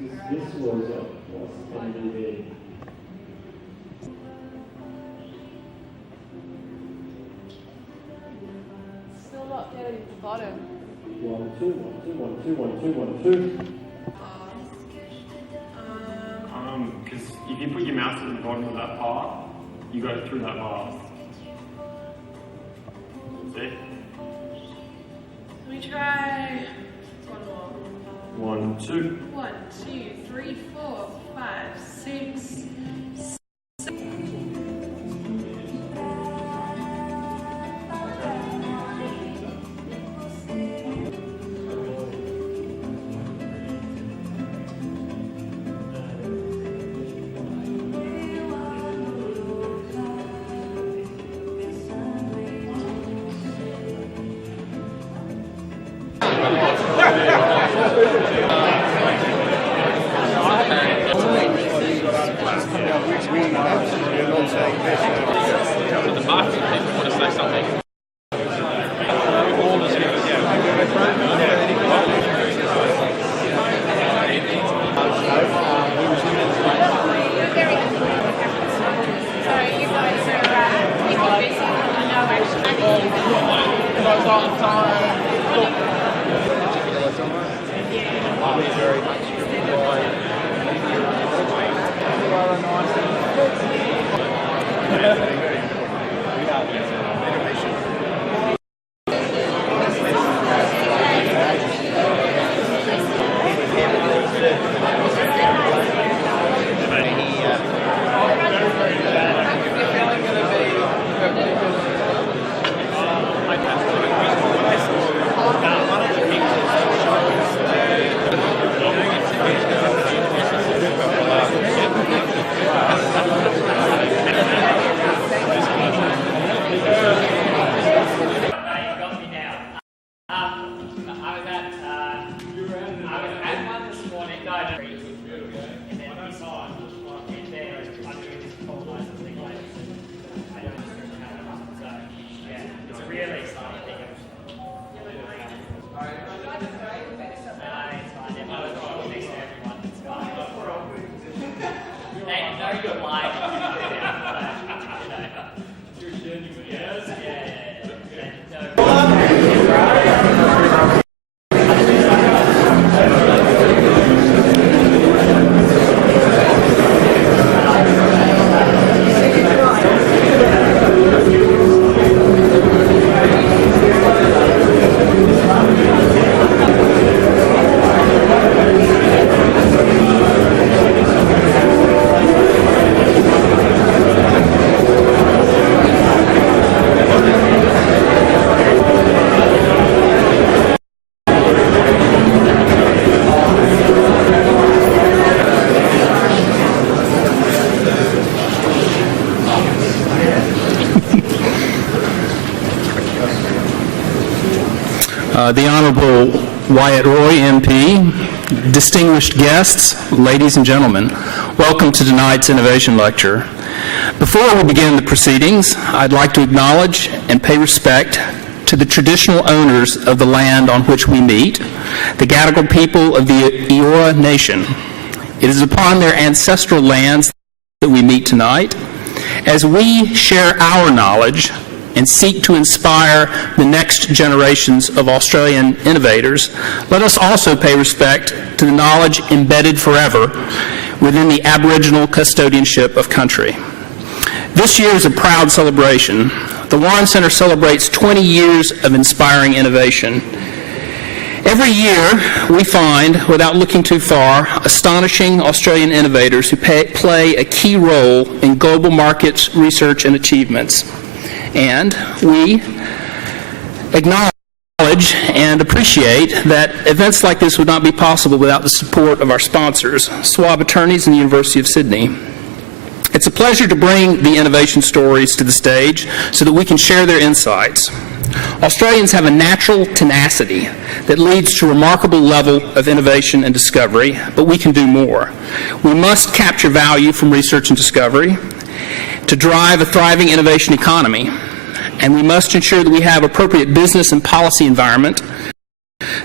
This was MDV. Still not getting the bottom. 1, 2, 1, 2, 1, 2, 1, 2, 1, 2. Because if you put your mouse at the bottom of that bar, you go through that bar. See? Can we try one more? 1, 2. 1, 2, 3, 4, 5, 6. The marketing people want to say something. The Honorable Wyatt Roy, MP, distinguished guests, ladies and gentlemen, welcome to tonight's Innovation Lecture. Before we begin the proceedings, I'd like to acknowledge and pay respect to the traditional owners of the land on which we meet, the Gadigal people of the Eora Nation. It is upon their ancestral lands that we meet tonight. As we share our knowledge and seek to inspire the next generations of Australian innovators, let us also pay respect to the knowledge embedded forever within the Aboriginal custodianship of country. This year is a proud celebration. The Warren Center celebrates 20 years of inspiring innovation. Every year, we find, without looking too far, astonishing Australian innovators who play a key role in global markets, research, and achievements. And we acknowledge and appreciate that events like this would not be possible without the support of our sponsors, Swab Attorneys and the University of Sydney. It's a pleasure to bring the innovation stories to the stage so that we can share their insights. Australians have a natural tenacity that leads to a remarkable level of innovation and discovery, but we can do more. We must capture value from research and discovery to drive a thriving innovation economy, and we must ensure that we have appropriate business and policy environment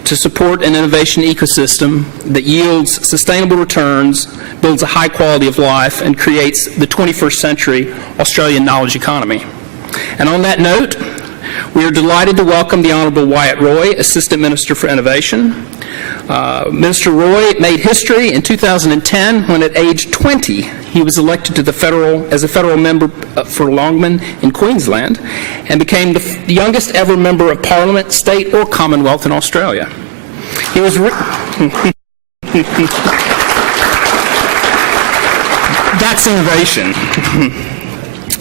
to support an innovation ecosystem that yields sustainable returns, builds a high quality of life, and creates the 21st century Australian knowledge economy. And on that note, we are delighted to welcome the Honourable Wyatt Roy, Assistant Minister for Innovation. Minister Roy made history in 2010 when at age 20 he was elected to as a federal member for Longman in Queensland and became the youngest ever member of Parliament, state or Commonwealth in Australia. He was that's innovation.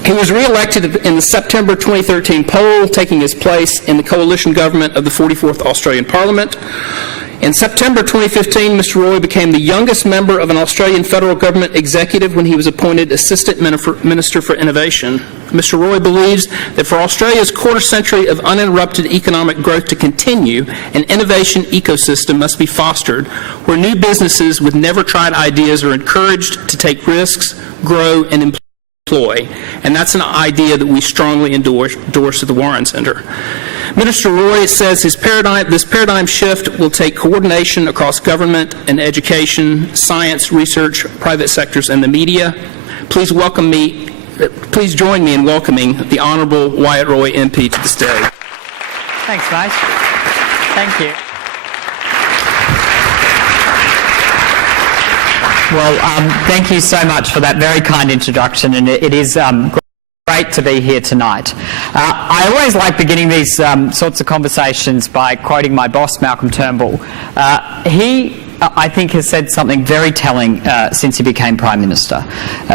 He was re-elected in the September 2013 poll, taking his place in the coalition government of the 44th Australian Parliament. In September 2015, Mr. Roy became the youngest member of an Australian federal government executive when he was appointed Assistant Minister for Innovation. Mr. Roy believes that for Australia's quarter century of uninterrupted economic growth to continue, an innovation ecosystem must be fostered where new businesses with never-tried ideas are encouraged to take risks, grow, and employ. And that's an idea that we strongly endorse at the Warren Center. Minister Roy says this paradigm shift will take coordination across government and education, science, research, private sectors, and the media. Please join me in welcoming the Honourable Wyatt Roy MP to the stage. Thanks, mate. Thank you. Well, thank you so much for that very kind introduction, and it is great to be here tonight. I always like beginning these sorts of conversations by quoting my boss, Malcolm Turnbull. He, I think, has said something very telling since he became Prime Minister.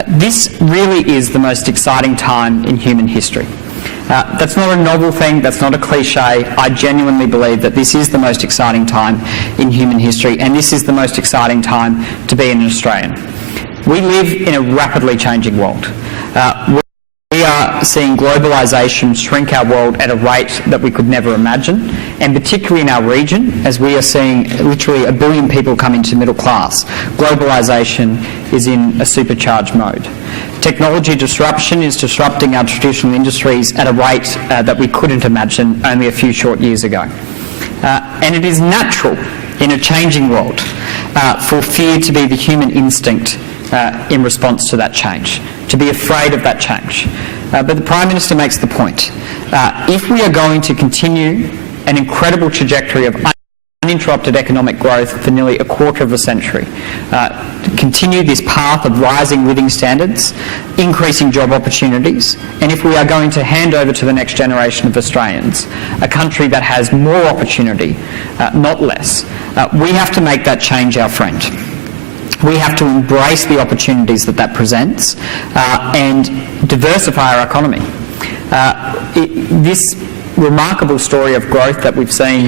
This really is the most exciting time in human history. That's not a novel thing, that's not a cliche. I genuinely believe that this is the most exciting time in human history, and this is the most exciting time to be an Australian. We live in a rapidly changing world. We are seeing globalisation shrink our world at a rate that we could never imagine, and particularly in our region, as we are seeing literally 1 billion people come into middle class. Globalisation is in a supercharged mode. Technology disruption is disrupting our traditional industries at a rate that we couldn't imagine only a few short years ago. And it is natural in a changing world for fear to be the human instinct in response to that change, to be afraid of that change. But the Prime Minister makes the point. If we are going to continue an incredible trajectory of uninterrupted economic growth for nearly a quarter of a century, continue this path of rising living standards, increasing job opportunities, and if we are going to hand over to the next generation of Australians a country that has more opportunity, not less, we have to make that change our friend. We have to embrace the opportunities that presents and diversify our economy. This remarkable story of growth that we've seen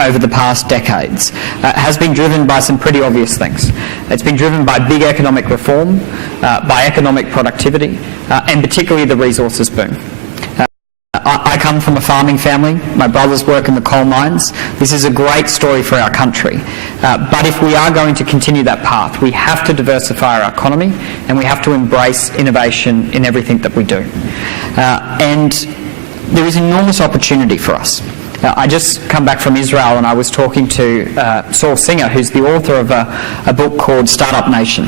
over the past decades has been driven by some pretty obvious things. It's been driven by big economic reform, by economic productivity, and particularly the resources boom. I come from a farming family. My brothers work in the coal mines. This is a great story for our country. But if we are going to continue that path, we have to diversify our economy and we have to embrace innovation in everything that we do. And there is enormous opportunity for us. I just come back from Israel and I was talking to Saul Singer, who's the author of a book called Startup Nation.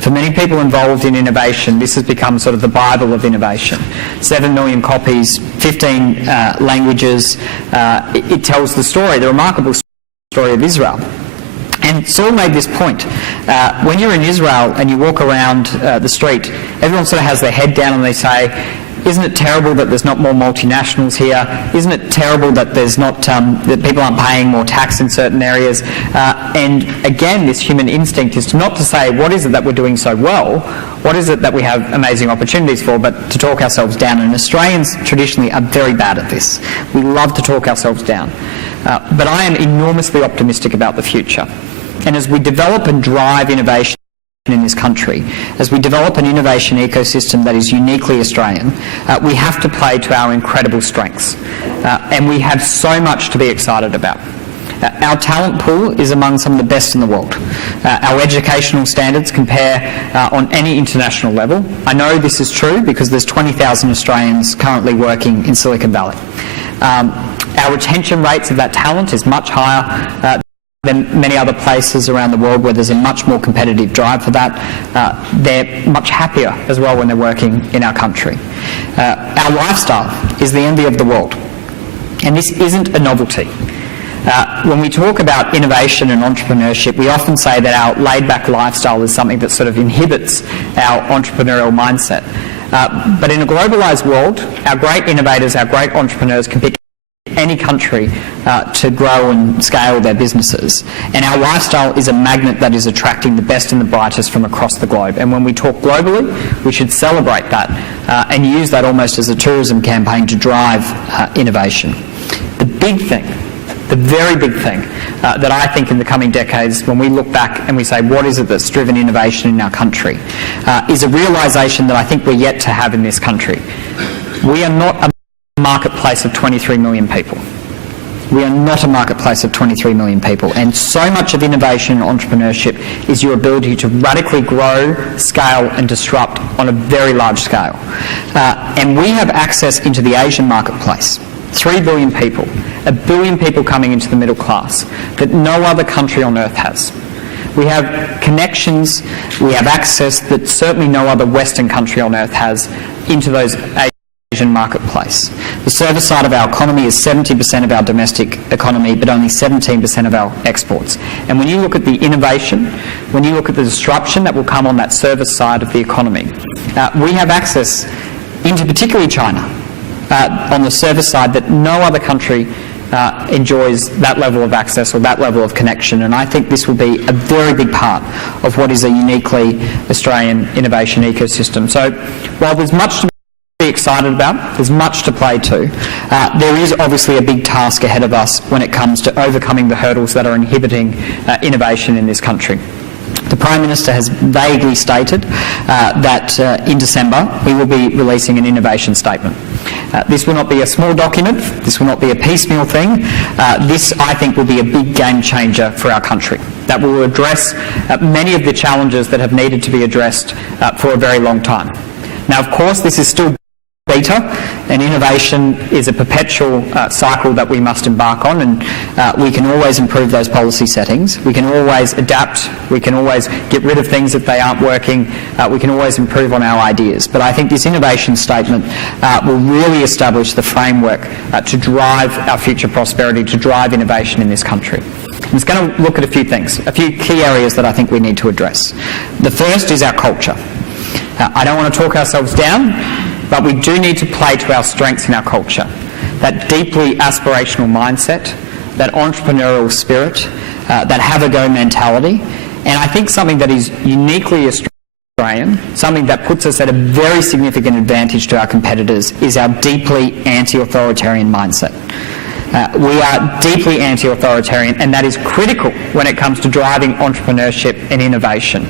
For many people involved in innovation, this has become sort of the Bible of innovation. 7 million copies, 15 languages. It tells the story, the remarkable story of Israel. And Saul made this point. When you're in Israel and you walk around the street, everyone sort of has their head down and they say, isn't it terrible that there's not more multinationals here? Isn't it terrible that there's not that people aren't paying more tax in certain areas? And again, this human instinct is not to say what is it that we're doing so well, what is it that we have amazing opportunities for, but to talk ourselves down. And Australians traditionally are very bad at this. We love to talk ourselves down. But I am enormously optimistic about the future. And as we develop and drive innovation in this country, as we develop an innovation ecosystem that is uniquely Australian, we have to play to our incredible strengths. And we have so much to be excited about. Our talent pool is among some of the best in the world. Our educational standards compare on any international level. I know this is true because there's 20,000 Australians currently working in Silicon Valley. Our retention rates of that talent is much higher than many other places around the world where there's a much more competitive drive for that. They're much happier as well when they're working in our country. Our lifestyle is the envy of the world, and this isn't a novelty. When we talk about innovation and entrepreneurship, we often say that our laid-back lifestyle is something that sort of inhibits our entrepreneurial mindset. But in a globalised world, our great innovators, our great entrepreneurs can pick any country to grow and scale their businesses. And our lifestyle is a magnet that is attracting the best and the brightest from across the globe. And when we talk globally, we should celebrate that and use that almost as a tourism campaign to drive innovation. The big thing, the very big thing that I think in the coming decades, when we look back and we say, what is it that's driven innovation in our country, is a realisation that I think we're yet to have in this country. We are not a marketplace of 23 million people. We are not a marketplace of 23 million people, and so much of innovation and entrepreneurship is your ability to radically grow, scale and disrupt on a very large scale. And we have access into the Asian marketplace. 3 billion people, 1 billion people coming into the middle class that no other country on earth has. We have connections, we have access that certainly no other Western country on earth has into those Asian marketplace. The service side of our economy is 70% of our domestic economy, but only 17% of our exports. And when you look at the innovation, when you look at the disruption that will come on that service side of the economy, we have access into particularly China on the service side that no other country enjoys that level of access or that level of connection, and I think this will be a very big part of what is a uniquely Australian innovation ecosystem. So while there's much to be excited about, there's much to play to, there is obviously a big task ahead of us when it comes to overcoming the hurdles that are inhibiting innovation in this country. The Prime Minister has vaguely stated that in December we will be releasing an innovation statement. This will not be a small document, this will not be a piecemeal thing. This, I think, will be a big game changer for our country that will address many of the challenges that have needed to be addressed for a very long time. Now, of course, this is still beta, and innovation is a perpetual cycle that we must embark on, and we can always improve those policy settings, we can always adapt, we can always get rid of things if they aren't working, we can always improve on our ideas. But I think this innovation statement will really establish the framework to drive our future prosperity, to drive innovation in this country. And it's going to look at a few things, a few key areas that I think we need to address. The first is our culture. I don't want to talk ourselves down, but we do need to play to our strengths in our culture. That deeply aspirational mindset, that entrepreneurial spirit, that have-a-go mentality, and I think something that is uniquely Australian, something that puts us at a very significant advantage to our competitors, is our deeply anti-authoritarian mindset. We are deeply anti-authoritarian, and that is critical when it comes to driving entrepreneurship and innovation.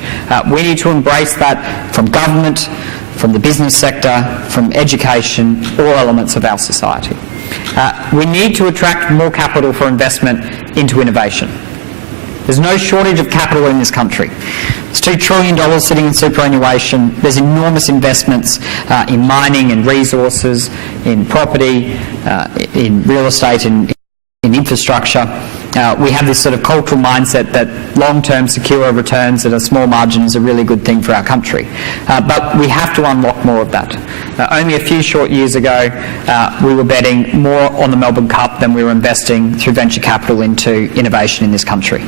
We need to embrace that from government, from the business sector, from education, all elements of our society. We need to attract more capital for investment into innovation. There's no shortage of capital in this country. There's $2 trillion sitting in superannuation. There's enormous investments in mining and resources, in property, in real estate, in infrastructure. We have this sort of cultural mindset that long-term secure returns at a small margin is a really good thing for our country. But we have to unlock more of that. Only a few short years ago, we were betting more on the Melbourne Cup than we were investing through venture capital into innovation in this country.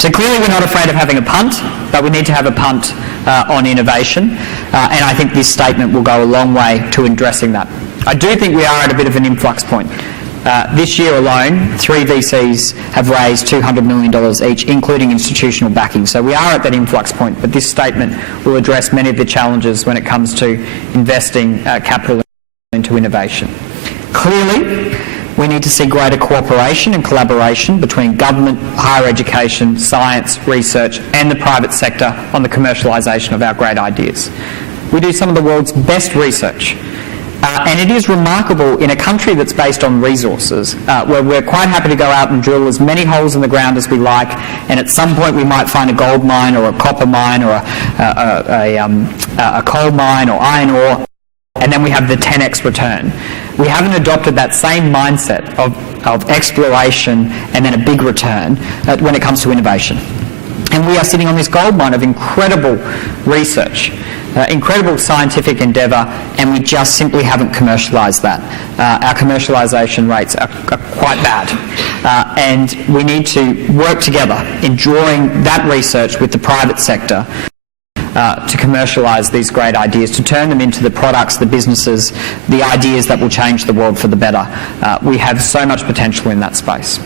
So clearly we're not afraid of having a punt, but we need to have a punt on innovation. And I think this statement will go a long way to addressing that. I do think we are at a bit of an influx point. This year alone, 3 VCs have raised $200 million each, including institutional backing. So we are at that influx point, but this statement will address many of the challenges when it comes to investing capital into innovation. Clearly, we need to see greater cooperation and collaboration between government, higher education, science, research and the private sector on the commercialisation of our great ideas. We do some of the world's best research. And it is remarkable in a country that's based on resources, where we're quite happy to go out and drill as many holes in the ground as we like, and at some point we might find a gold mine or a copper mine or a coal mine or iron ore, and then we have the 10x return. We haven't adopted that same mindset of exploration and then a big return when it comes to innovation. And we are sitting on this goldmine of incredible research, incredible scientific endeavour, and we just simply haven't commercialised that. Our commercialisation rates are quite bad. And we need to work together in drawing that research with the private sector to commercialise these great ideas, to turn them into the products, the businesses, the ideas that will change the world for the better. We have so much potential in that space.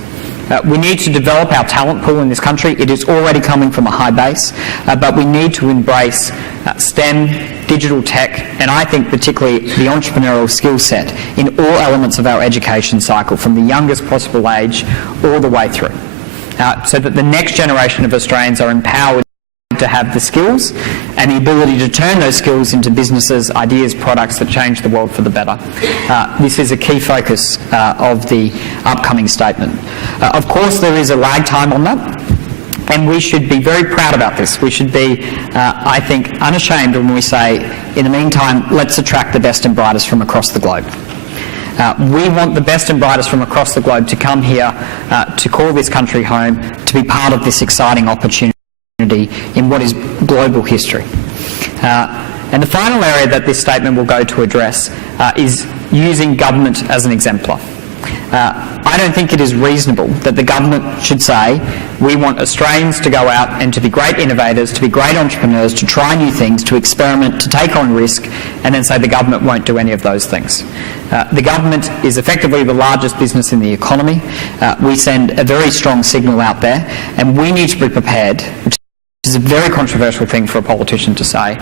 We need to develop our talent pool in this country. It is already coming from a high base, but we need to embrace STEM, digital tech, and I think particularly the entrepreneurial skill set in all elements of our education cycle, from the youngest possible age all the way through, so that the next generation of Australians are empowered to have the skills and the ability to turn those skills into businesses, ideas, products that change the world for the better. This is a key focus of the upcoming statement. Of course, there is a lag time on that, and we should be very proud about this. We should be, I think, unashamed when we say, in the meantime, let's attract the best and brightest from across the globe. We want the best and brightest from across the globe to come here, to call this country home, to be part of this exciting opportunity in what is global history. And the final area that this statement will go to address is using government as an exemplar. I don't think it is reasonable that the government should say, we want Australians to go out and to be great innovators, to be great entrepreneurs, to try new things, to experiment, to take on risk, and then say the government won't do any of those things. The government is effectively the largest business in the economy. We send a very strong signal out there, and we need to be prepared, which is a very controversial thing for a politician to say,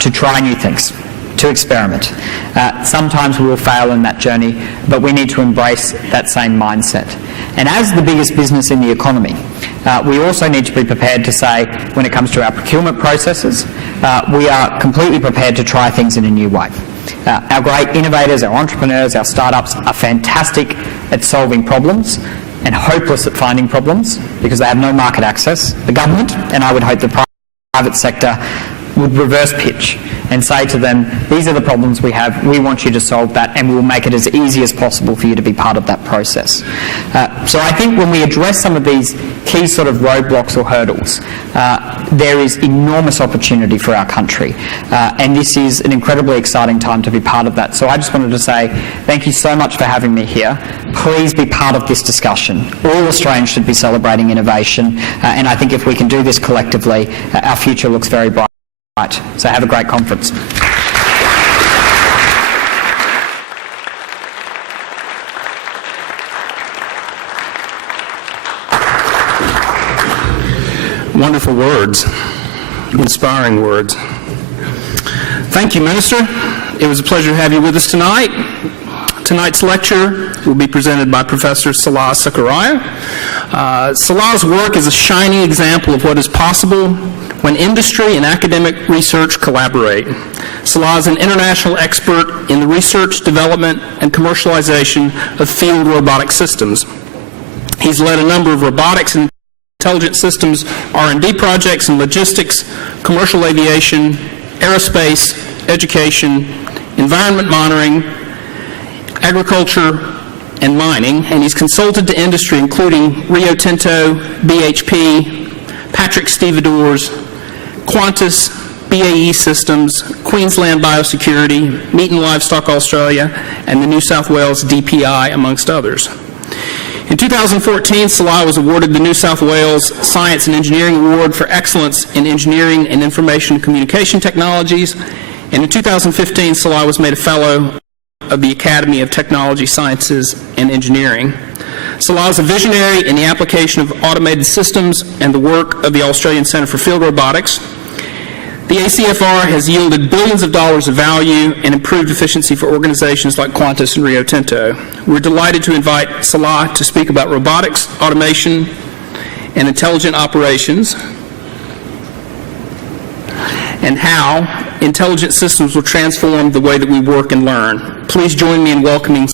to try new things, to experiment. Sometimes we will fail in that journey, but we need to embrace that same mindset. And as the biggest business in the economy, we also need to be prepared to say, when it comes to our procurement processes, we are completely prepared to try things in a new way. Our great innovators, our entrepreneurs, our startups are fantastic at solving problems and hopeless at finding problems because they have no market access. The government, and I would hope the private sector, would reverse pitch and say to them, these are the problems we have, we want you to solve that, and we will make it as easy as possible for you to be part of that process. So I think when we address some of these key sort of roadblocks or hurdles, there is enormous opportunity for our country, and this is an incredibly exciting time to be part of that. So I just wanted to say thank you so much for having me here. Please be part of this discussion. All Australians should be celebrating innovation, and I think if we can do this collectively, our future looks very bright. So have a great conference. Wonderful words, inspiring words. Thank you, Minister. It was a pleasure to have you with us tonight. Tonight's lecture will be presented by Professor Salah Sukkarieh. Salah's work is a shining example of what is possible when industry and academic research collaborate. Salah is an international expert in the research, development, and commercialization of field robotic systems. He's led a number of robotics and intelligent systems R&D projects in logistics, commercial aviation, aerospace, education, environment monitoring, agriculture, and mining, and he's consulted to industry including Rio Tinto, BHP, Patrick Stevedores, Qantas, BAE Systems, Queensland Biosecurity, Meat and Livestock Australia, and the New South Wales DPI, amongst others. In 2014, Salah was awarded the New South Wales Science and Engineering Award for Excellence in Engineering and Information Communication Technologies, and in 2015, Salah was made a Fellow of the Academy of Technology, Sciences, and Engineering. Salah is a visionary in the application of automated systems and the work of the Australian Centre for Field Robotics. The ACFR has yielded billions of dollars of value and improved efficiency for organizations like Qantas and Rio Tinto. We're delighted to invite Salah to speak about robotics, automation, and intelligent operations, and how intelligent systems will transform the way that we work and learn. Please join me in welcoming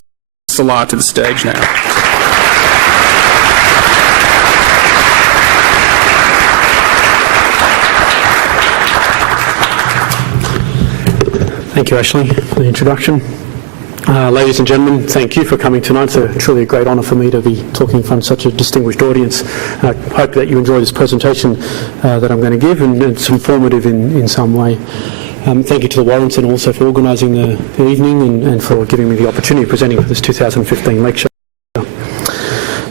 Salah to the stage now. Thank you, Ashley, for the introduction. Ladies and gentlemen, thank you for coming tonight. It's truly a great honour for me to be talking in front of such a distinguished audience. I hope that you enjoy this presentation that I'm going to give, and it's informative in some way. Thank you to the Warrants and also for organising the evening and for giving me the opportunity of presenting this 2015 lecture.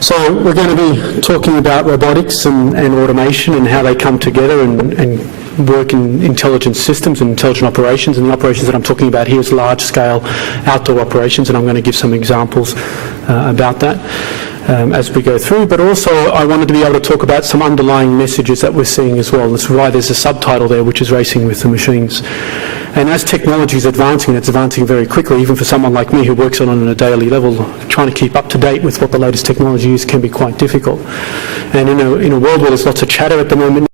So we're going to be talking about robotics and automation and how they come together and work in intelligent systems and intelligent operations. And the operations that I'm talking about here is large-scale outdoor operations, and I'm going to give some examples about that as we go through. But also I wanted to be able to talk about some underlying messages that we're seeing as well. That's why there's a subtitle there, which is Racing with the Machines. And as technology is advancing, it's advancing very quickly, even for someone like me who works on a daily level, trying to keep up to date with what the latest technology is can be quite difficult. And in a world where there's lots of chatter at the moment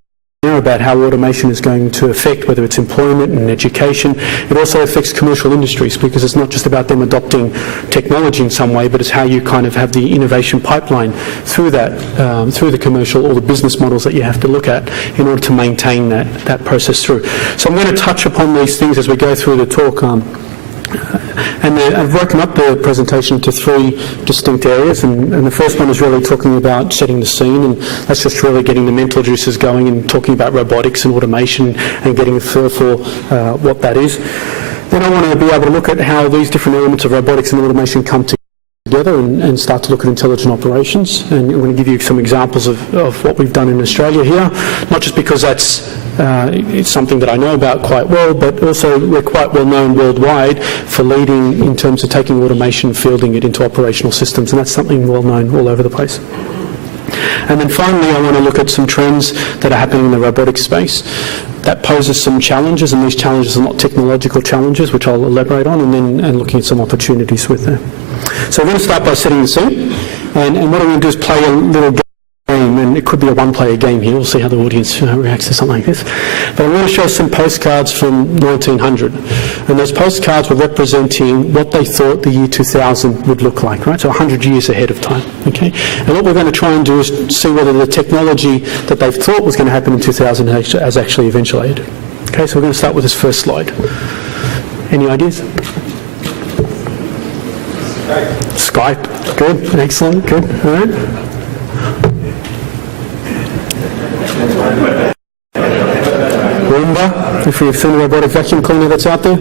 about how automation is going to affect whether it's employment and education, it also affects commercial industries, because it's not just about them adopting technology in some way, but it's how you kind of have the innovation pipeline through that, through the commercial or the business models that you have to look at in order to maintain that process through. So I'm going to touch upon these things as we go through the talk. And I've broken up the presentation into three distinct areas, and the first one is really talking about setting the scene, and that's just really getting the mental juices going and talking about robotics and automation and getting a feel for what that is. Then I want to be able to look at how these different elements of robotics and automation come together and start to look at intelligent operations. And I'm going to give you some examples of what we've done in Australia here, not just because it's something that I know about quite well, but also we're quite well known worldwide for leading in terms of taking automation, fielding it into operational systems, and that's something well known all over the place. And then finally, I want to look at some trends that are happening in the robotics space. That poses some challenges, and these challenges are not technological challenges, which I'll elaborate on, and looking at some opportunities with them. So we're going to start by setting the scene, and what I'm going to do is play a little game, and it could be a one-player game here. We'll see how the audience reacts to something like this. But I'm going to show some postcards from 1900, and those postcards were representing what they thought the year 2000 would look like, right? So 100 years ahead of time, okay? And what we're going to try and do is see whether the technology that they thought was going to happen in 2000 has actually eventuated. Okay, so we're going to start with this first slide. Any ideas? Skype, good, excellent, good, all right. Roomba, if you've seen a robotic vacuum cleaner that's out there.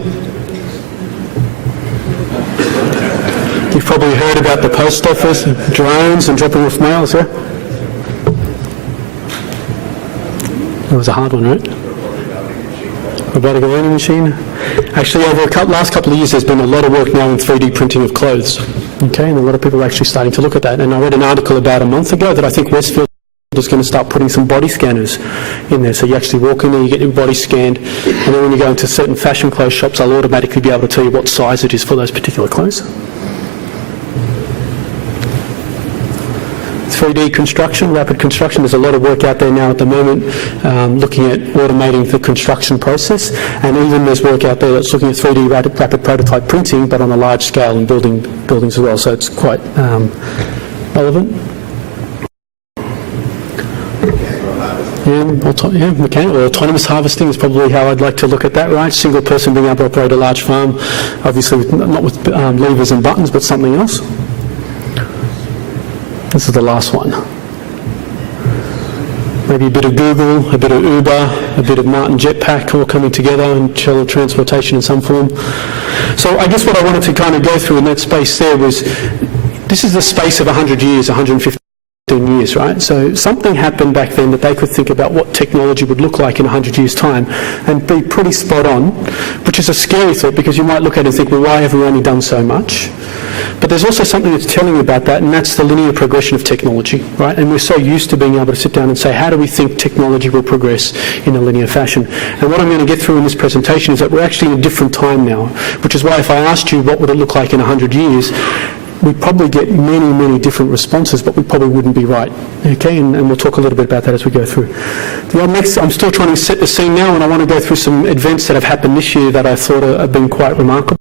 You've probably heard about the post office, drones and dropping off mails, yeah? That was a hard one, right? Robotic ironing machine. Actually, over the last couple of years, there's been a lot of work now in 3D printing of clothes. Okay, and a lot of people are actually starting to look at that. And I read an article about a month ago that I think Westfield is going to start putting some body scanners in there. So you actually walk in there, you get your body scanned, and then when you go into certain fashion clothes shops, they'll automatically be able to tell you what size it is for those particular clothes. 3D construction, rapid construction, there's a lot of work out there now at the moment looking at automating the construction process, and even there's work out there that's looking at 3D rapid prototype printing, but on a large scale and building buildings as well, so it's quite relevant. Mechanical or autonomous harvesting is probably how I'd like to look at that, right? Single person being able to operate a large farm, obviously not with levers and buttons, but something else. This is the last one. Maybe a bit of Google, a bit of Uber, a bit of Martin Jetpack all coming together and shuttle transportation in some form. So I guess what I wanted to kind of go through in that space there was, this is the space of 100 years, 150 years, right? So something happened back then that they could think about what technology would look like in 100 years' time and be pretty spot on, which is a scary thought, because you might look at it and think, well, why have we only done so much? But there's also something that's telling you about that, and that's the linear progression of technology, right? And we're so used to being able to sit down and say, how do we think technology will progress in a linear fashion? And what I'm going to get through in this presentation is that we're actually in a different time now, which is why if I asked you what would it look like in 100 years, we'd probably get many, many different responses, but we probably wouldn't be right. Okay, and we'll talk a little bit about that as we go through. Next, I'm still trying to set the scene now, and I want to go through some events that have happened this year that I thought have been quite remarkable.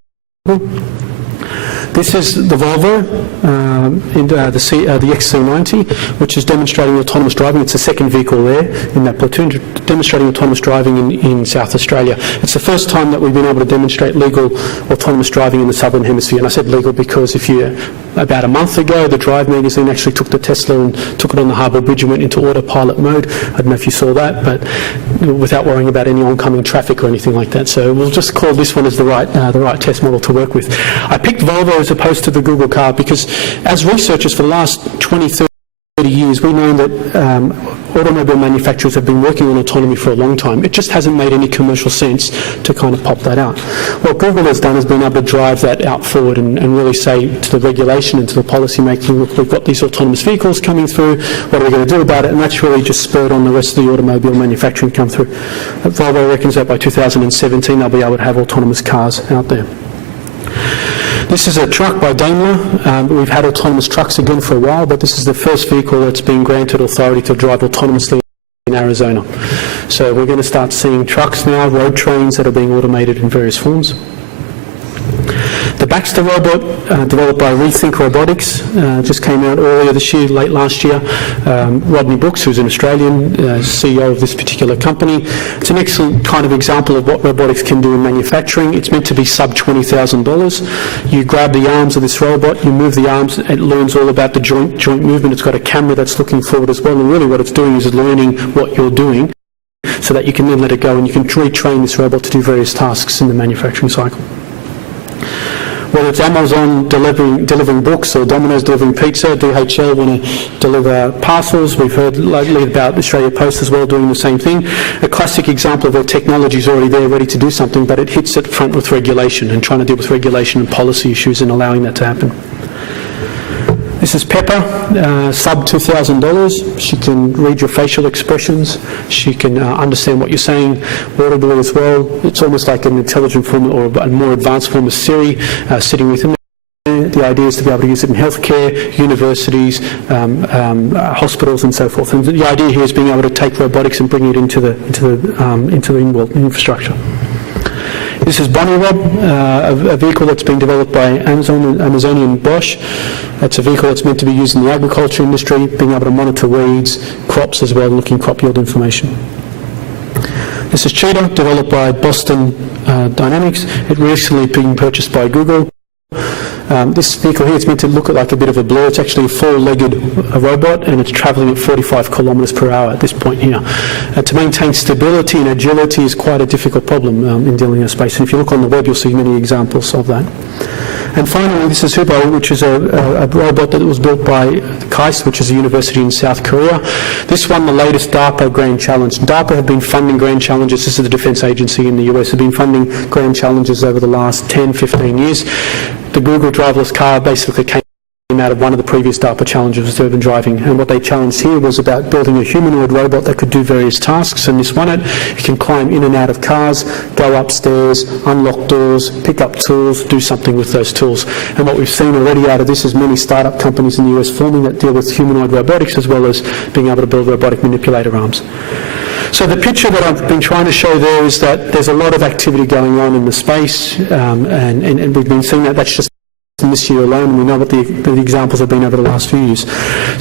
This is the Volvo, the XC90, which is demonstrating autonomous driving. It's the second vehicle there in that platoon, demonstrating autonomous driving in South Australia. It's the first time that we've been able to demonstrate legal autonomous driving in the Southern Hemisphere. And I said legal because about a month ago, the Drive magazine actually took the Tesla and took it on the Harbour Bridge and went into autopilot mode. I don't know if you saw that, but without worrying about any oncoming traffic or anything like that. So we'll just call this one as the right test model to work with. I picked Volvo as opposed to the Google car because as researchers for the last 20, 30 years, we know that automobile manufacturers have been working on autonomy for a long time. It just hasn't made any commercial sense to kind of pop that out. What Google has done is been able to drive that out forward and really say to the regulation and to the policy making, look, we've got these autonomous vehicles coming through, what are we going to do about it? And that's really just spurred on the rest of the automobile manufacturing come through. Volvo reckons that by 2017 they'll be able to have autonomous cars out there. This is a truck by Daimler. We've had autonomous trucks again for a while, but this is the first vehicle that's been granted authority to drive autonomously in Arizona. So we're going to start seeing trucks now, road trains that are being automated in various forms. The Baxter robot, developed by Rethink Robotics, just came out earlier this year, late last year. Rodney Brooks, who's an Australian CEO of this particular company. It's an excellent kind of example of what robotics can do in manufacturing. It's meant to be sub $20,000. You grab the arms of this robot, you move the arms, it learns all about the joint movement. It's got a camera that's looking forward as well, and really what it's doing is learning what you're doing so that you can then let it go and you can retrain this robot to do various tasks in the manufacturing cycle. Whether it's Amazon delivering books or Domino's delivering pizza, DHL want to deliver parcels. We've heard lately about Australia Post as well doing the same thing. A classic example of where technology is already there, ready to do something, but it hits it front with regulation and trying to deal with regulation and policy issues and allowing that to happen. This is Pepper, sub $2,000. She can read your facial expressions. She can understand what you're saying audibly as well. It's almost like an intelligent form or a more advanced form of Siri sitting within there. The idea is to be able to use it in healthcare, universities, hospitals, and so forth. And the idea here is being able to take robotics and bring it into the in-world infrastructure. This is Bonnie Rob, a vehicle that's been developed by Amazonian Bosch. It's a vehicle that's meant to be used in the agriculture industry, being able to monitor weeds, crops as well, looking crop yield information. This is Cheetah, developed by Boston Dynamics. It recently been purchased by Google. This vehicle here is meant to look like a bit of a blur. It's actually a four-legged robot and it's travelling at 45 kilometres per hour at this point here. To maintain stability and agility is quite a difficult problem in dealing in space. And if you look on the web, you'll see many examples of that. And finally, this is Hubo, which is a robot that was built by KAIST, which is a university in South Korea. This won the latest DARPA Grand Challenge. DARPA have been funding Grand Challenges. This is the defence agency in the US. Have been funding Grand Challenges over the last 10, 15 years. The Google driverless car basically came out of one of the previous DARPA challenges with urban driving, and what they challenged here was about building a humanoid robot that could do various tasks, and this won it. It can climb in and out of cars, go upstairs, unlock doors, pick up tools, do something with those tools. And what we've seen already out of this is many startup companies in the US forming that deal with humanoid robotics as well as being able to build robotic manipulator arms. So the picture that I've been trying to show there is that there's a lot of activity going on in the space, and we've been seeing that. That's just in this year alone, and we know what the examples have been over the last few years.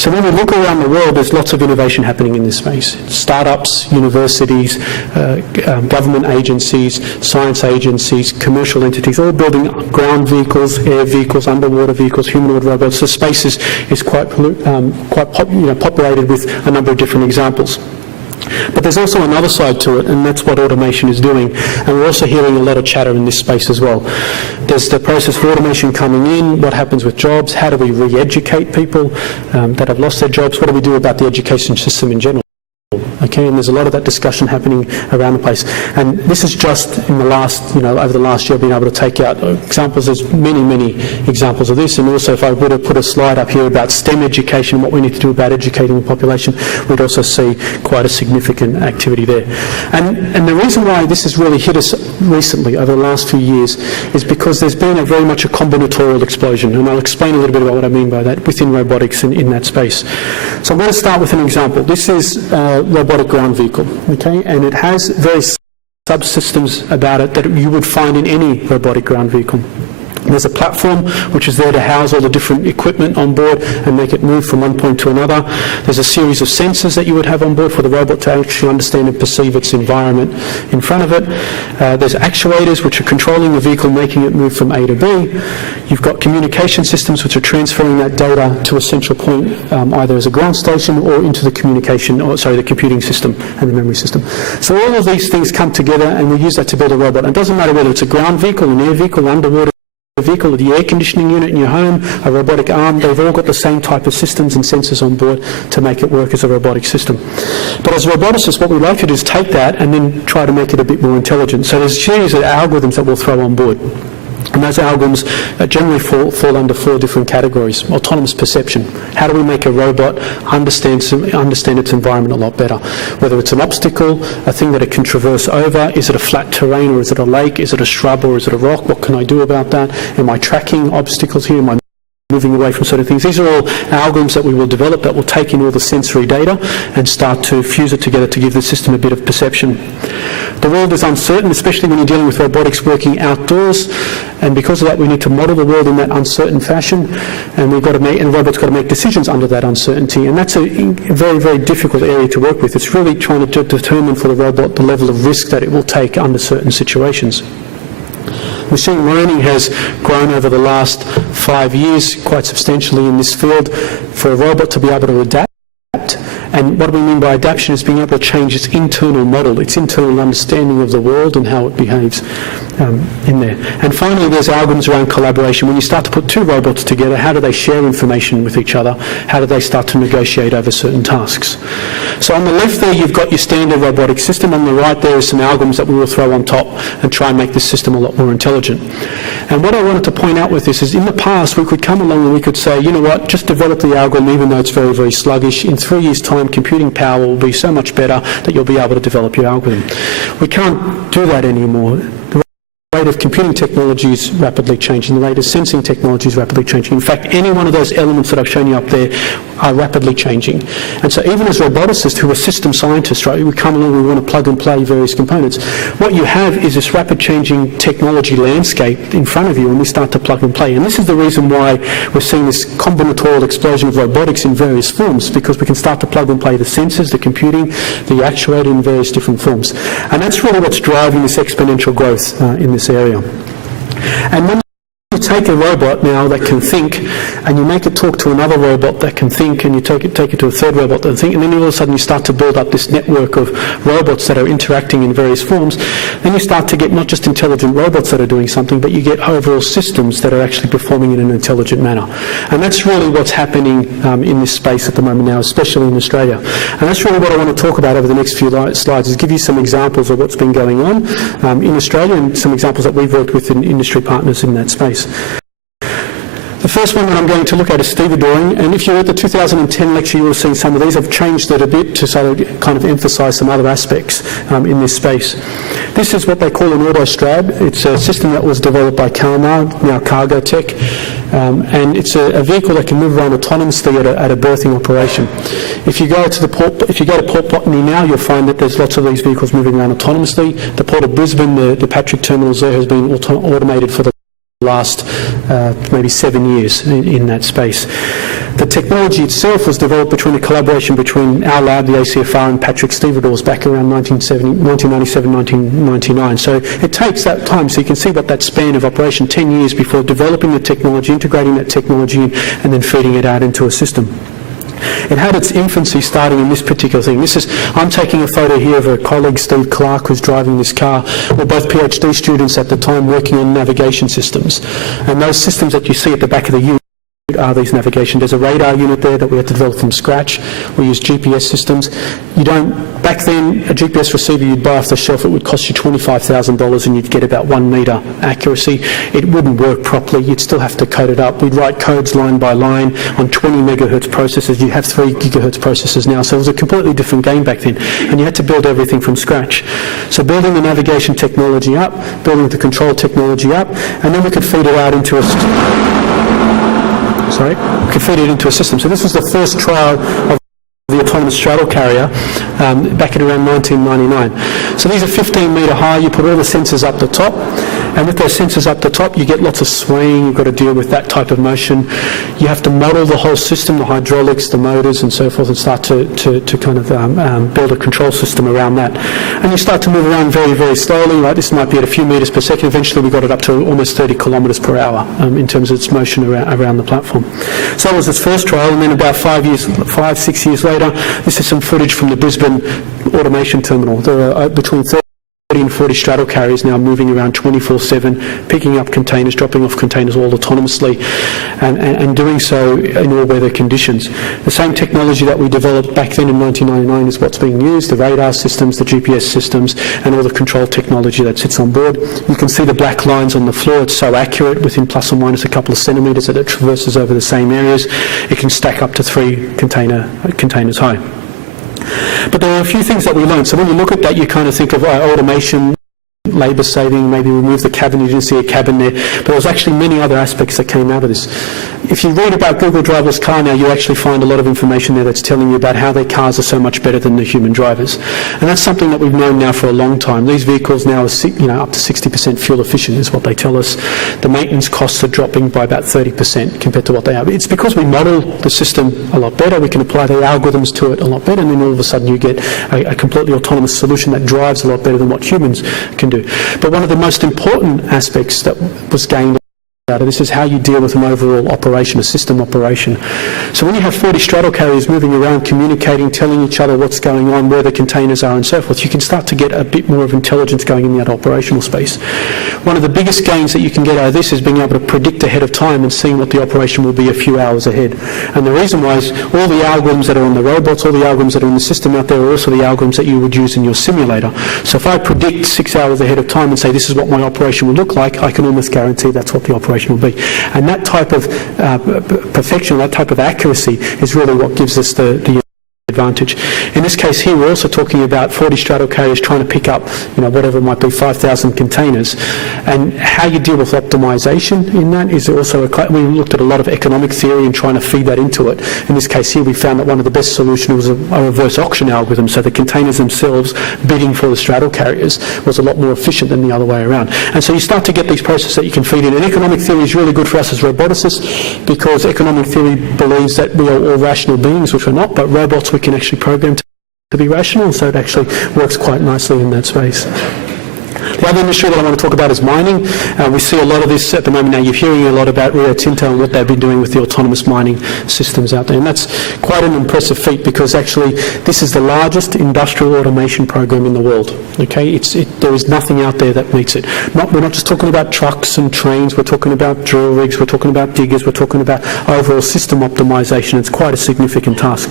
So when we look around the world, there's lots of innovation happening in this space. Startups, universities, government agencies, science agencies, commercial entities, all building ground vehicles, air vehicles, underwater vehicles, humanoid robots. The space is quite populated with a number of different examples. But there's also another side to it, and that's what automation is doing. And we're also hearing a lot of chatter in this space as well. There's the process of automation coming in, what happens with jobs, how do we re-educate people that have lost their jobs, what do we do about the education system in general? Okay, and there's a lot of that discussion happening around the place. And this is just in the last, over the last year, being able to take out examples. There's many, many examples of this. And also, if I were to put a slide up here about STEM education, what we need to do about educating the population, we'd also see quite a significant activity there. And the reason why this has really hit us recently, over the last few years, is because there's been very much a combinatorial explosion. And I'll explain a little bit about what I mean by that within robotics in that space. So I'm going to start with an example. This is robotic ground vehicle, okay, and it has various subsystems about it that you would find in any robotic ground vehicle. There's a platform which is there to house all the different equipment on board and make it move from one point to another. There's a series of sensors that you would have on board for the robot to actually understand and perceive its environment in front of it. There's actuators which are controlling the vehicle, making it move from A to B. You've got communication systems which are transferring that data to a central point, either as a ground station or into the the computing system and the memory system. So all of these things come together, and we use that to build a robot. And it doesn't matter whether it's a ground vehicle, an air vehicle, underwater vehicle, the air conditioning unit in your home, a robotic arm, they've all got the same type of systems and sensors on board to make it work as a robotic system. But as roboticists, what we like to do is take that and then try to make it a bit more intelligent. So there's a series of algorithms that we'll throw on board. And those algorithms generally fall under 4 different categories. Autonomous perception. How do we make a robot understand its environment a lot better? Whether it's an obstacle, a thing that it can traverse over, is it a flat terrain or is it a lake, is it a shrub or is it a rock? What can I do about that? Am I tracking obstacles here? Am I moving away from certain things? These are all algorithms that we will develop that will take in all the sensory data and start to fuse it together to give the system a bit of perception. The world is uncertain, especially when you're dealing with robotics working outdoors, and because of that we need to model the world in that uncertain fashion, and the robot's got to make decisions under that uncertainty, and that's a very, very difficult area to work with. It's really trying to determine for the robot the level of risk that it will take under certain situations. Machine learning has grown over the last 5 years quite substantially in this field for a robot to be able to adapt. And what we mean by adaptation is being able to change its internal model, its internal understanding of the world and how it behaves in there. And finally, there's algorithms around collaboration. When you start to put 2 robots together, how do they share information with each other? How do they start to negotiate over certain tasks? So on the left there, you've got your standard robotic system. On the right there is some algorithms that we will throw on top and try and make this system a lot more intelligent. And what I wanted to point out with this is, in the past, we could come along and we could say, you know what, just develop the algorithm even though it's very, very sluggish. In 3 years' time, computing power will be so much better that you'll be able to develop your algorithm. We can't do that anymore. The rate of computing technology is rapidly changing. The rate of sensing technology is rapidly changing. In fact, any one of those elements that I've shown you up there are rapidly changing. And so even as roboticists who are system scientists, right, we come along, we want to plug and play various components. What you have is this rapid changing technology landscape in front of you, and we start to plug and play. And this is the reason why we're seeing this combinatorial explosion of robotics in various forms, because we can start to plug and play the sensors, the computing, the actuator in various different forms. And that's really what's driving this exponential growth in this area. And when you take a robot now that can think, and you make it talk to another robot that can think, and you take it to a third robot that can think, and then all of a sudden you start to build up this network of robots that are interacting in various forms, then you start to get not just intelligent robots that are doing something, but you get overall systems that are actually performing in an intelligent manner. And that's really what's happening in this space at the moment now, especially in Australia. And that's really what I want to talk about over the next few slides, is give you some examples of what's been going on in Australia and some examples that we've worked with in industry partners in that space. The first one that I'm going to look at is stevedoring, and if you were at the 2010 lecture you will have seen some of these. I've changed it a bit to sort of kind of emphasise some other aspects in this space. This is what they call an autostrad. It's a system that was developed by Kalmar, now Cargo Tech, and it's a vehicle that can move around autonomously at a berthing operation. If you go to Port Botany now, you'll find that there's lots of these vehicles moving around autonomously. The Port of Brisbane, the Patrick terminals there, has been automated for the last maybe 7 years in that space. The technology itself was developed between a collaboration between our lab, the ACFR, and Patrick Stevedore's back around 1997, 1999. So it takes that time. So you can see what that span of operation, 10 years before developing the technology, integrating that technology in, and then feeding it out into a system. It had its infancy starting in this particular thing. I'm taking a photo here of a colleague, Steve Clark, who's driving this car. We're both PhD students at the time working on navigation systems. And those systems that you see at the back of the unit are these navigation. There's a radar unit there that we had to develop from scratch. We use GPS systems. Back then, a GPS receiver you'd buy off the shelf, it would cost you $25,000 and you'd get about 1 metre accuracy. It wouldn't work properly. You'd still have to code it up. We'd write codes line by line on 20 megahertz processors. You have 3 gigahertz processors now, so it was a completely different game back then. And you had to build everything from scratch. So building the navigation technology up, building the control technology up, and then we could feed it out into we could feed it into a system. So this was the first trial of the autonomous straddle carrier back at around 1999. So these are 15 metre high. You put all the sensors up the top, And with those sensors up the top, you get lots of swaying. You've got to deal with that type of motion. You have to model the whole system, the hydraulics, the motors, and so forth, and start to kind of build a control system around that. And you start to move around very, very slowly, right? This might be at a few meters per second. Eventually, we got it up to almost 30 kilometers per hour in terms of its motion around the platform. So that was its first trial, and then about 6 years later, this is some footage from the Brisbane automation terminal. There are between 30 and 40 straddle carriers now moving around 24/7, picking up containers, dropping off containers all autonomously, and doing so in all weather conditions. The same technology that we developed back then in 1999 is what's being used, the radar systems, the GPS systems, and all the control technology that sits on board. You can see the black lines on the floor. It's so accurate, within plus or minus a couple of centimetres, that it traverses over the same areas. It can stack up to 3 containers high. But there are a few things that we learned. So when you look at that, you kind of think of automation, labour saving, maybe remove the cabin, you didn't see a cabin there. But there was actually many other aspects that came out of this. If you read about Google Driverless Car now, you actually find a lot of information there that's telling you about how their cars are so much better than the human drivers. And that's something that we've known now for a long time. These vehicles now are up to 60% fuel efficient is what they tell us. The maintenance costs are dropping by about 30% compared to what they are. It's because we model the system a lot better, we can apply the algorithms to it a lot better, and then all of a sudden you get a completely autonomous solution that drives a lot better than what humans can do. But one of the most important aspects that was gained out of this is how you deal with an overall operation, a system operation. So when you have 40 straddle carriers moving around, communicating, telling each other what's going on, where the containers are and so forth, you can start to get a bit more of intelligence going in that operational space. One of the biggest gains that you can get out of this is being able to predict ahead of time and seeing what the operation will be a few hours ahead. And the reason why is all the algorithms that are on the robots, all the algorithms that are in the system out there are also the algorithms that you would use in your simulator. So if I predict 6 hours ahead of time and say this is what my operation will look like, I can almost guarantee that's what the operation will be. And that type of perfection, that type of accuracy is really what gives us the advantage. In this case here, we're also talking about 40 straddle carriers trying to pick up, whatever it might be, 5,000 containers. And how you deal with optimization in that is also, we looked at a lot of economic theory and trying to feed that into it. In this case here, we found that one of the best solutions was a reverse auction algorithm. So the containers themselves bidding for the straddle carriers was a lot more efficient than the other way around. And so you start to get these processes that you can feed in. And economic theory is really good for us as roboticists, because economic theory believes that we are all rational beings, which we're not, but robots we can actually program to be rational, so it actually works quite nicely in that space. The other industry that I want to talk about is mining. We see a lot of this at the moment now. You're hearing a lot about Rio Tinto and what they've been doing with the autonomous mining systems out there. And that's quite an impressive feat, because actually this is the largest industrial automation program in the world. Okay, there is nothing out there that meets it. We're not just talking about trucks and trains. We're talking about drill rigs. We're talking about diggers. We're talking about overall system optimization. It's quite a significant task.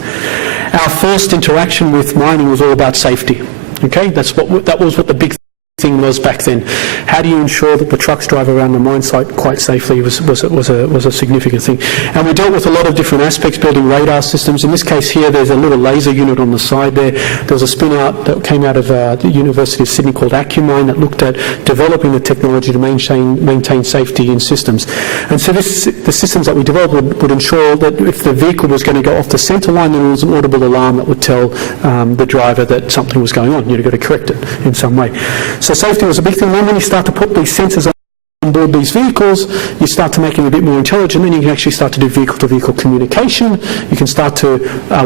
Our first interaction with mining was all about safety. Okay, that was what the big thing was back then. How do you ensure that the trucks drive around the mine site quite safely was a significant thing. And we dealt with a lot of different aspects, building radar systems. In this case here, there's a little laser unit on the side there. There was a spin-out that came out of the University of Sydney called Accumine that looked at developing the technology to maintain safety in systems. And so the systems that we developed would ensure that if the vehicle was going to go off the centre line, then there was an audible alarm that would tell the driver that something was going on. You'd got to correct it in some way. So safety was a big thing. Then when you start to put these sensors on board these vehicles, you start to make them a bit more intelligent. Then you can actually start to do vehicle-to-vehicle communication. You can start to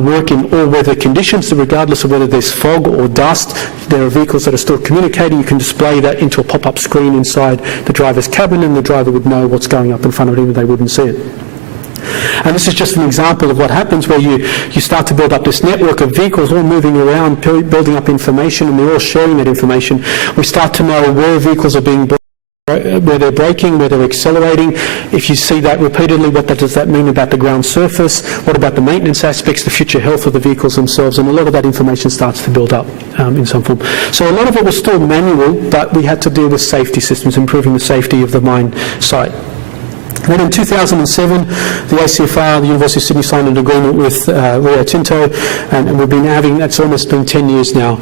work in all-weather conditions, so regardless of whether there's fog or dust, there are vehicles that are still communicating. You can display that into a pop-up screen inside the driver's cabin, and the driver would know what's going up in front of him, and they wouldn't see it. And this is just an example of what happens where you start to build up this network of vehicles all moving around, building up information, and they're all sharing that information. We start to know where vehicles are being brought, where they're braking, where they're accelerating. If you see that repeatedly, what does that mean about the ground surface? What about the maintenance aspects, the future health of the vehicles themselves? And a lot of that information starts to build up in some form. So a lot of it was still manual, but we had to deal with safety systems, improving the safety of the mine site. Then in 2007, the ACFR, the University of Sydney, signed an agreement with Rio Tinto, and we've been that's almost been 10 years now,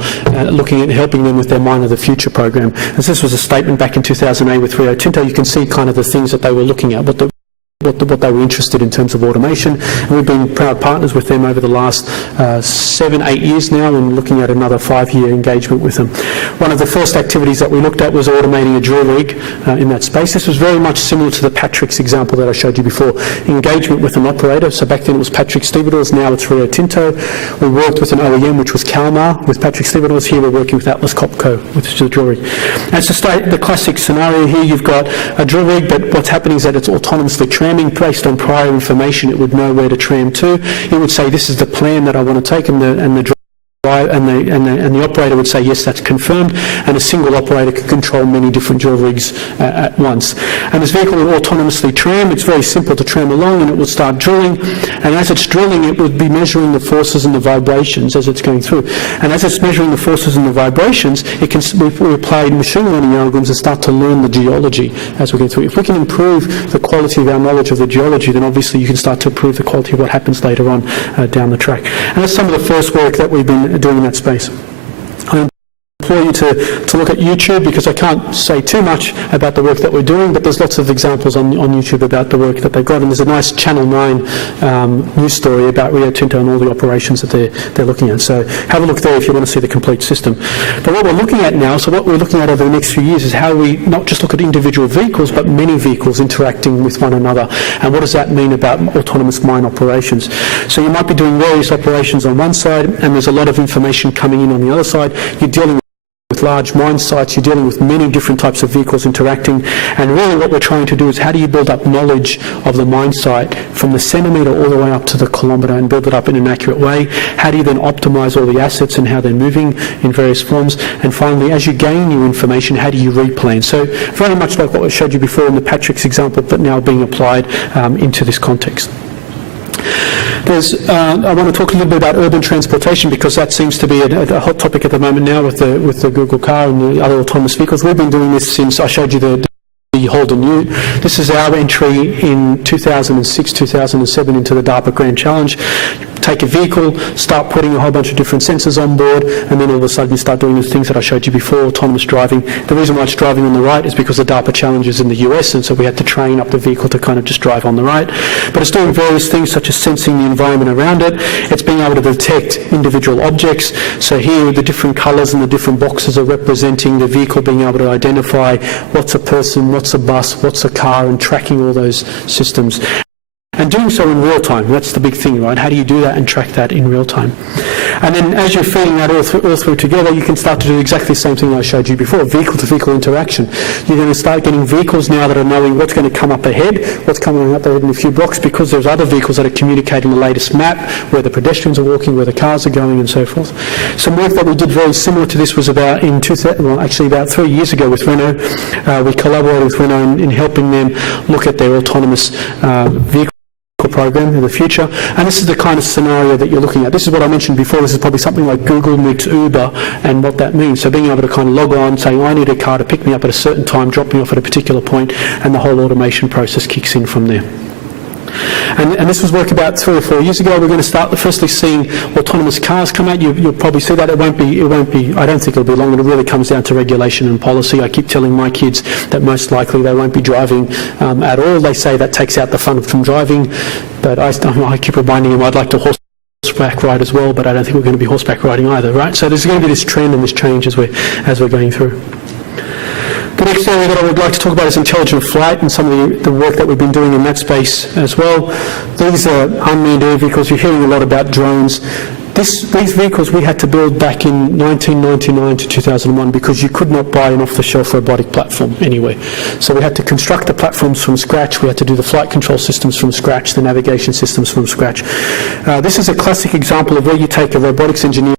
looking at helping them with their Mine of the Future program. As this was a statement back in 2008 with Rio Tinto, you can see kind of the things that they were looking at, what what they were interested in terms of automation. And we've been proud partners with them over the last 7-8 years now, and looking at another 5-year engagement with them. One of the first activities that we looked at was automating a drill rig in that space. This was very much similar to the Patrick's example that I showed you before. Engagement with an operator. So back then it was Patrick Stevedores, now it's Rio Tinto. We worked with an OEM, which was Kalmar, with Patrick Stevedores. Here we're working with Atlas Copco, which is the drill rig. And it's the classic scenario here. You've got a drill rig, but what's happening is that it's autonomously tramming. Based on prior information, it would know where to tram to. It would say, this is the plan that I want to take, and the operator would say, yes, that's confirmed, and a single operator could control many different drill rigs at once. And this vehicle will autonomously tram. It's very simple to tram along, and it will start drilling, and as it's drilling, it would be measuring the forces and the vibrations as it's going through. And as it's measuring the forces and the vibrations, we apply machine learning algorithms and start to learn the geology as we go through. If we can improve the quality of our knowledge of the geology, then obviously you can start to improve the quality of what happens later on down the track. And that's some of the first work that we've been doing in that space. I implore you to look at YouTube, because I can't say too much about the work that we're doing, but there's lots of examples on YouTube about the work that they've got, and there's a nice Channel 9 news story about Rio Tinto and all the operations that they're looking at. So have a look there if you want to see the complete system. But what we're looking at now, so what we're looking at over the next few years, is how we not just look at individual vehicles, but many vehicles interacting with one another. And what does that mean about autonomous mine operations? So you might be doing various operations on one side, and there's a lot of information coming in on the other side. You're dealing with large mine sites, you're dealing with many different types of vehicles interacting, and really what we're trying to do is, how do you build up knowledge of the mine site from the centimetre all the way up to the kilometre, and build it up in an accurate way? How do you then optimise all the assets and how they're moving in various forms? And finally, as you gain new information, how do you replan? So very much like what I showed you before in the Patrick's example, but now being applied into this context. I want to talk a little bit about urban transportation, because that seems to be a hot topic at the moment now with the Google car and the other autonomous vehicles. We've been doing this since I showed you the Holden Ute. This is our entry in 2006, 2007 into the DARPA Grand Challenge. Take a vehicle, start putting a whole bunch of different sensors on board, and then all of a sudden you start doing the things that I showed you before, autonomous driving. The reason why it's driving on the right is because the DARPA challenge is in the US, and so we had to train up the vehicle to kind of just drive on the right. But it's doing various things, such as sensing the environment around it. It's being able to detect individual objects. So here the different colours and the different boxes are representing the vehicle being able to identify what's a person, what's a bus, what's a car, and tracking all those systems. And doing so in real time, that's the big thing, right? How do you do that and track that in real time? And then as you're feeding that all through together, you can start to do exactly the same thing I showed you before, vehicle-to-vehicle interaction. You're going to start getting vehicles now that are knowing what's going to come up ahead, what's coming up ahead in a few blocks, because there's other vehicles that are communicating the latest map, where the pedestrians are walking, where the cars are going, and so forth. Some work that we did very similar to this was about about 3 years ago with Renault. We collaborated with Renault in helping them look at their autonomous vehicle program in the future, and this is the kind of scenario that you're looking at. This is what I mentioned before. This is probably something like Google meets Uber and what that means. So being able to kind of log on, saying, I need a car to pick me up at a certain time, drop me off at a particular point, and the whole automation process kicks in from there. And this was work about 3 or 4 years ago. We're going to start firstly seeing autonomous cars come out. You'll probably see that. It won't be, I don't think it'll be long. It really comes down to regulation and policy. I keep telling my kids that most likely they won't be driving at all. They say that takes out the fun from driving, but I keep reminding them I'd like to horseback ride as well, but I don't think we're going to be horseback riding either, right? So there's going to be this trend and this change as we're going through. The next area that I would like to talk about is intelligent flight and some of the work that we've been doing in that space as well. These are unmanned air vehicles. You're hearing a lot about drones. These vehicles we had to build back in 1999 to 2001 because you could not buy an off-the-shelf robotic platform anywhere. So we had to construct the platforms from scratch. We had to do the flight control systems from scratch, the navigation systems from scratch. This is a classic example of where you take a robotics engineer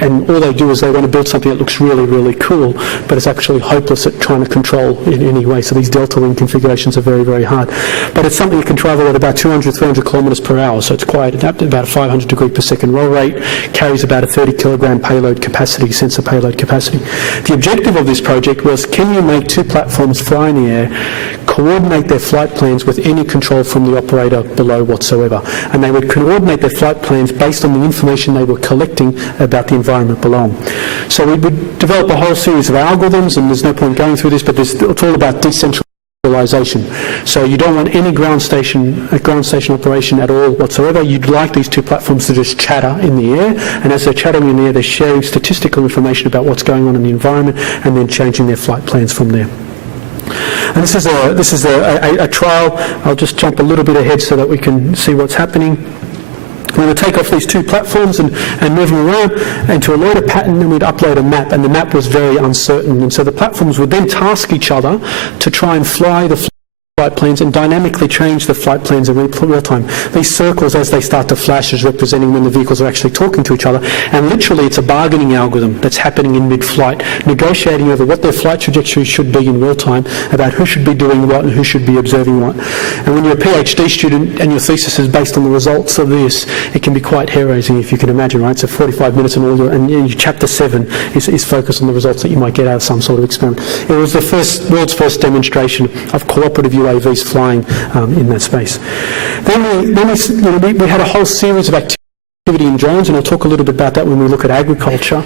and all they do is they want to build something that looks really, really cool, but it's actually hopeless at trying to control in any way. So these delta wing configurations are very, very hard. But it's something that can travel at about 200, 300 kilometres per hour, so it's quite adapted, about a 500 degree per second roll rate, carries about a 30 kilogram payload capacity, sensor payload capacity. The objective of this project was, can you make two platforms fly in the air, coordinate their flight plans with any control from the operator below whatsoever? And they would coordinate their flight plans based on the information they were collecting about the environment below them. So we would develop a whole series of algorithms, and there's no point going through this, but it's all about decentralized So you don't want any ground station operation at all whatsoever. You'd like these two platforms to just chatter in the air, and as they're chattering in the air, they're sharing statistical information about what's going on in the environment and then changing their flight plans from there. And this is a trial. I'll just jump a little bit ahead so that we can see what's happening. We would take off these two platforms and move them around, and to load a pattern, then we'd upload a map, and the map was very uncertain. And so the platforms would then task each other to try and fly the flight plans and dynamically change the flight plans in real time. These circles, as they start to flash, is representing when the vehicles are actually talking to each other, and literally it's a bargaining algorithm that's happening in mid-flight, negotiating over what their flight trajectory should be in real time, about who should be doing what and who should be observing what. And when you're a PhD student and your thesis is based on the results of this, it can be quite hair-raising, if you can imagine, right? So 45 minutes and your chapter 7 is focused on the results that you might get out of some sort of experiment. It was the world's first demonstration of cooperative UAVs flying in that space. Then we had a whole series of activity in drones, and I'll talk a little bit about that when we look at agriculture.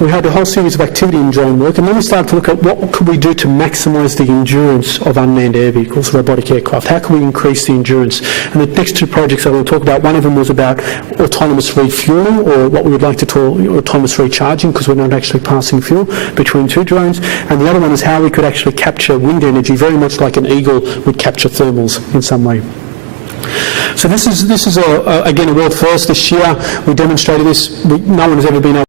We had a whole series of activity in drone work, and then we started to look at what could we do to maximise the endurance of unmanned air vehicles, robotic aircraft. How can we increase the endurance? And the next two projects I will talk about, one of them was about autonomous refueling, or what we would like to call autonomous recharging, because we're not actually passing fuel between two drones. And the other one is how we could actually capture wind energy, very much like an eagle would capture thermals in some way. So this is again a world first. This year we demonstrated this. No one has ever been able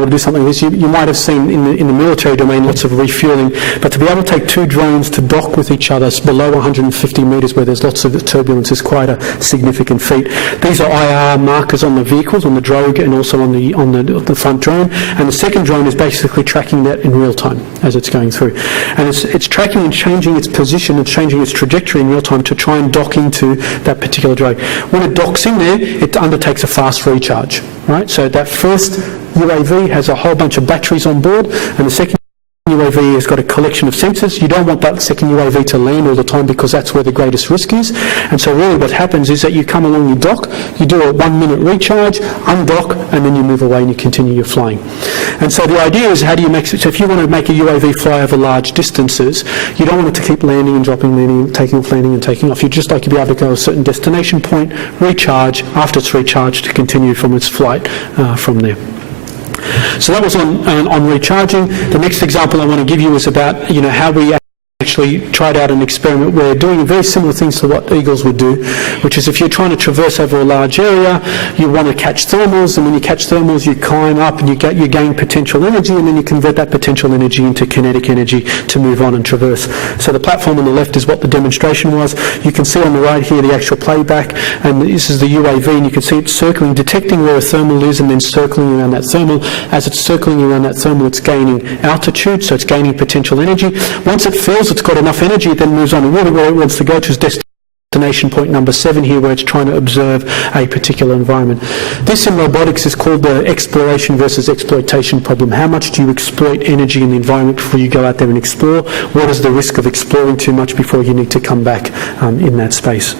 to do something like this. You might have seen in the military domain lots of refueling, but to be able to take two drones to dock with each other below 150 metres where there's lots of turbulence is quite a significant feat. These are IR markers on the vehicles, on the drogue, and also on the front drone. And the second drone is basically tracking that in real time as it's going through. And it's tracking and changing its position and changing its trajectory in real time to try and dock into that particular drogue. When it docks in there, it undertakes a fast recharge, right? So that first UAV has a whole bunch of batteries on board, and the second UAV has got a collection of sensors. You don't want that second UAV to land all the time because that's where the greatest risk is. And so really what happens is that you come along, you dock, you do a 1 minute recharge, undock, and then you move away and you continue your flying. And so the idea is how do you make it, so if you want to make a UAV fly over large distances, you don't want it to keep landing and dropping, landing, taking off, landing and taking off. You'd just like to be able to go to a certain destination point, recharge, after it's recharged to continue from its flight from there. So that was on recharging. The next example I want to give you is about how we actually tried out an experiment where doing very similar things to what eagles would do, which is if you're trying to traverse over a large area, you want to catch thermals, and when you catch thermals you climb up and you gain potential energy, and then you convert that potential energy into kinetic energy to move on and traverse. So the platform on the left is what the demonstration was. You can see on the right here the actual playback, and this is the UAV, and you can see it circling, detecting where a thermal is and then circling around that thermal. As it's circling around that thermal, it's gaining altitude, so it's gaining potential energy. Once it fills, it's got enough energy, it then moves on, and really where it wants to go to is destination point number 7 here, where it's trying to observe a particular environment. This in robotics is called the exploration versus exploitation problem. How much do you exploit energy in the environment before you go out there and explore? What is the risk of exploring too much before you need to come back in that space?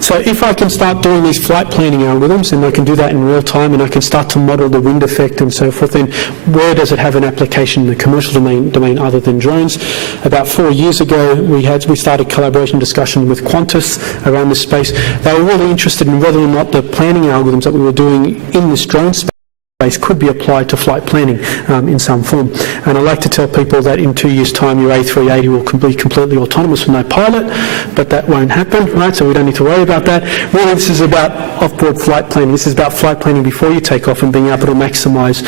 So if I can start doing these flight planning algorithms, and I can do that in real time, and I can start to model the wind effect and so forth, then where does it have an application in the commercial domain other than drones? About 4 years ago, we started collaboration discussion with Qantas around this space. They were really interested in whether or not the planning algorithms that we were doing in this drone space could be applied to flight planning in some form. And I like to tell people that in 2 years' time your A380 will be completely autonomous with no pilot, but that won't happen, right? So we don't need to worry about that. Really, this is about off-board flight planning. This is about flight planning before you take off and being able to maximise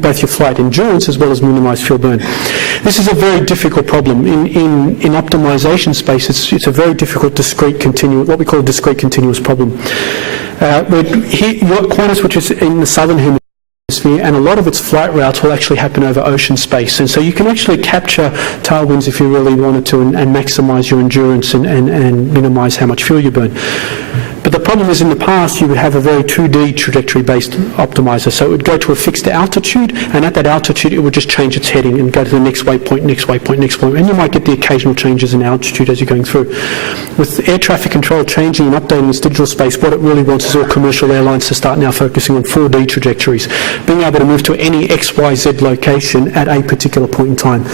both your flight endurance as well as minimise fuel burn. This is a very difficult problem. In optimisation space, it's a very difficult what we call a discrete continuous problem. Qantas, which is in the southern hemisphere, and a lot of its flight routes will actually happen over ocean space, and so you can actually capture tailwinds if you really wanted to and maximise your endurance and minimise how much fuel you burn. But the problem is in the past you would have a very 2D trajectory-based optimizer. So it would go to a fixed altitude, and at that altitude it would just change its heading and go to the next waypoint, next waypoint, next waypoint. And you might get the occasional changes in altitude as you're going through. With air traffic control changing and updating this digital space, what it really wants is all commercial airlines to start now focusing on 4D trajectories, being able to move to any XYZ location at a particular point in time.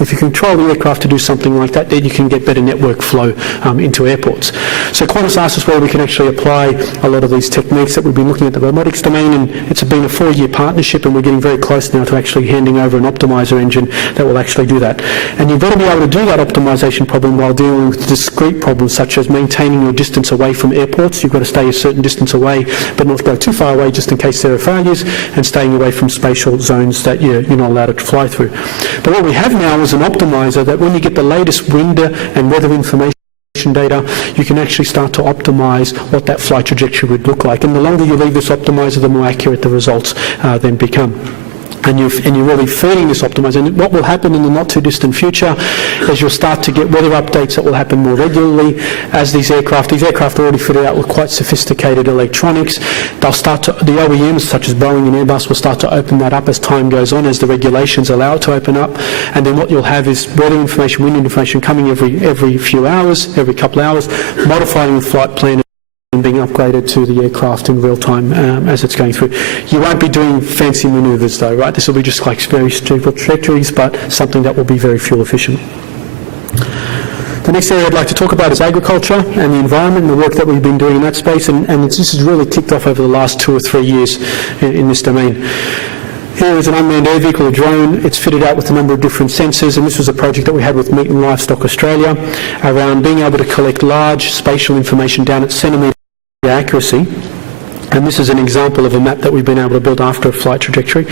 If you control the aircraft to do something like that, then you can get better network flow into airports. So Qantas asked us whether we can actually apply a lot of these techniques that we've been looking at the robotics domain, and it's been a 4-year partnership, and we're getting very close now to actually handing over an optimizer engine that will actually do that. And you've got to be able to do that optimization problem while dealing with discrete problems such as maintaining your distance away from airports. You've got to stay a certain distance away, but not go too far away just in case there are failures, and staying away from spatial zones that you're not allowed to fly through. But what we have now is an optimizer that when you get the latest wind and weather information data, you can actually start to optimize what that flight trajectory would look like. And the longer you leave this optimizer, the more accurate the results then become. And you're really feeding this optimizer. And what will happen in the not too distant future is you'll start to get weather updates that will happen more regularly as these aircraft are already fitted out with quite sophisticated electronics. They'll start to, the OEMs such as Boeing and Airbus will start to open that up as time goes on, as the regulations allow it to open up. And then what you'll have is weather information, wind information coming every few hours, every couple of hours, modifying the flight plan and being upgraded to the aircraft in real time as it's going through. You won't be doing fancy manoeuvres though, right? This will be just like very stupid trajectories, but something that will be very fuel efficient. The next area I'd like to talk about is agriculture and the environment and the work that we've been doing in that space, and this has really kicked off over the last 2 or 3 years in this domain. Here is an unmanned air vehicle, a drone. It's fitted out with a number of different sensors, and this was a project that we had with Meat and Livestock Australia around being able to collect large spatial information down at centimetre accuracy. And this is an example of a map that we've been able to build after a flight trajectory.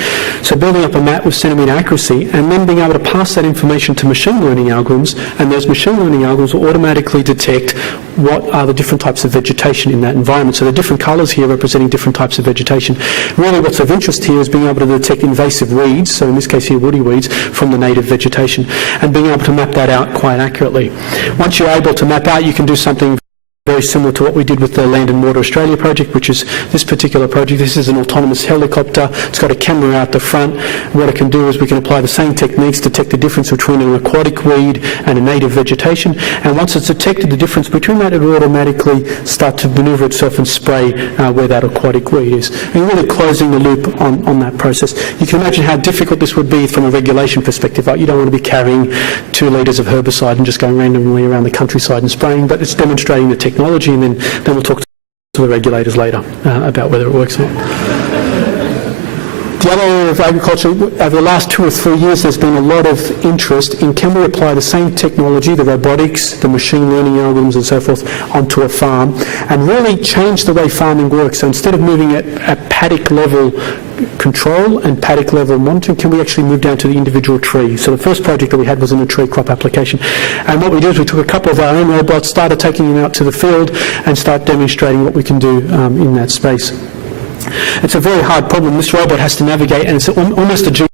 So building up a map with centimetre accuracy and then being able to pass that information to machine learning algorithms, and those machine learning algorithms will automatically detect what are the different types of vegetation in that environment. So the different colours here representing different types of vegetation. Really what's of interest here is being able to detect invasive weeds, so in this case here woody weeds, from the native vegetation, and being able to map that out quite accurately. Once you're able to map out, you can do something very similar to what we did with the Land and Water Australia project, which is this particular project. This is an autonomous helicopter. It's got a camera out the front. What it can do is we can apply the same techniques, detect the difference between an aquatic weed and a native vegetation, and once it's detected the difference between that, it will automatically start to manoeuvre itself and spray where that aquatic weed is. And you're really closing the loop on that process. You can imagine how difficult this would be from a regulation perspective. Right? You don't want to be carrying 2 litres of herbicide and just going randomly around the countryside and spraying, but it's demonstrating the technology, and then we'll talk to the regulators later about whether it works or not. The other area of agriculture, over the last 2 or 3 years, there's been a lot of interest in can we apply the same technology, the robotics, the machine learning algorithms and so forth, onto a farm and really change the way farming works. So instead of moving at paddock level control and paddock level monitoring, can we actually move down to the individual tree? So the first project that we had was in a tree crop application. And what we did is we took a couple of our own robots, started taking them out to the field and start demonstrating what we can do in that space. It's a very hard problem. This robot has to navigate, and it's almost a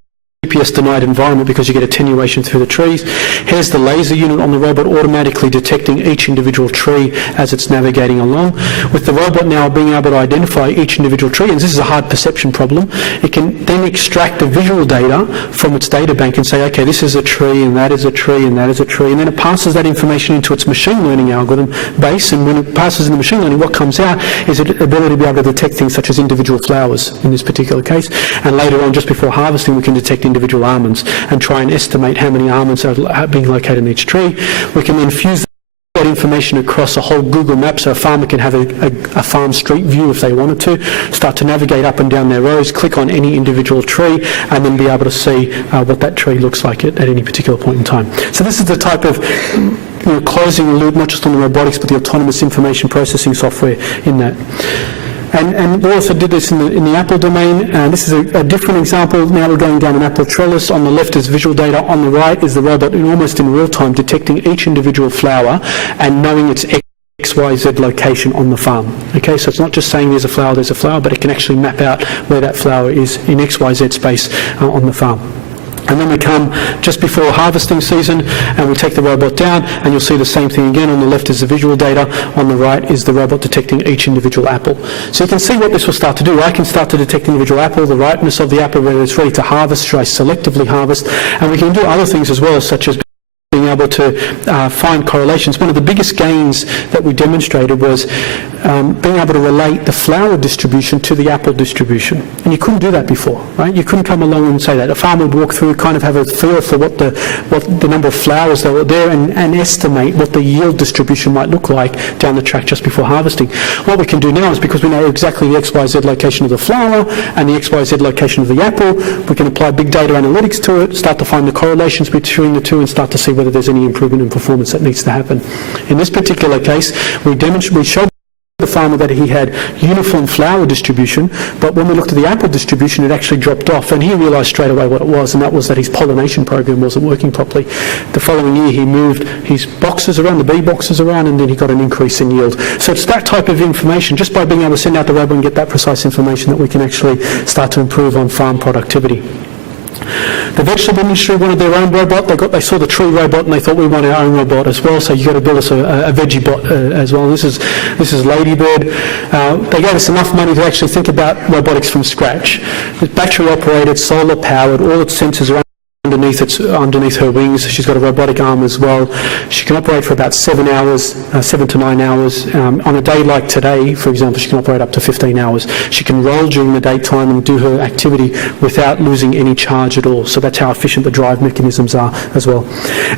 GPS-denied environment because you get attenuation through the trees. Here's the laser unit on the robot automatically detecting each individual tree as it's navigating along. With the robot now being able to identify each individual tree, and this is a hard perception problem, it can then extract the visual data from its data bank and say, okay, this is a tree, and that is a tree, and that is a tree, and then it passes that information into its machine learning algorithm base, and when it passes in the machine learning, what comes out is the ability to be able to detect things such as individual flowers in this particular case, and later on, just before harvesting, we can detect individual almonds and try and estimate how many almonds are being located in each tree. We can then fuse that information across a whole Google map, so a farmer can have a farm street view if they wanted to, start to navigate up and down their rows, click on any individual tree, and then be able to see what that tree looks like at any particular point in time. So this is the type of closing the loop, not just on the robotics, but the autonomous information processing software in that. And we also did this in the apple domain. This is a different example. Now we're going down an apple trellis. On the left is visual data. On the right is the robot almost in real time detecting each individual flower and knowing its XYZ location on the farm. Okay, so it's not just saying there's a flower, but it can actually map out where that flower is in XYZ space on the farm. And then we come just before harvesting season and we take the robot down, and you'll see the same thing again. On the left is the visual data, on the right is the robot detecting each individual apple. So you can see what this will start to do. I can start to detect the individual apple, the ripeness of the apple, whether it's ready to harvest, should I selectively harvest, and we can do other things as well, such as being able able to find correlations. One of the biggest gains that we demonstrated was being able to relate the flower distribution to the apple distribution. And you couldn't do that before, right? You couldn't come along and say that. A farmer would walk through, kind of have a feel for what the number of flowers that were there and estimate what the yield distribution might look like down the track just before harvesting. What we can do now is, because we know exactly the XYZ location of the flower and the XYZ location of the apple, we can apply big data analytics to it, start to find the correlations between the two and start to see whether there's any improvement in performance that needs to happen. In this particular case, we showed the farmer that he had uniform flower distribution, but when we looked at the apple distribution, it actually dropped off, and he realised straight away what it was, and that was that his pollination program wasn't working properly. The following year, he moved his boxes around, the bee boxes around, and then he got an increase in yield. So it's that type of information, just by being able to send out the robot and get that precise information, that we can actually start to improve on farm productivity. The vegetable industry wanted their own robot. They saw the tree robot and they thought, we want our own robot as well. So you've got to build us a veggie bot as well. This is Ladybird. They gave us enough money to actually think about robotics from scratch. It's battery operated, solar powered, all its sensors are underneath her wings. She's got a robotic arm as well. She can operate for about 7 to 9 hours. On a day like today, for example, she can operate up to 15 hours. She can roll during the daytime and do her activity without losing any charge at all. So that's how efficient the drive mechanisms are as well.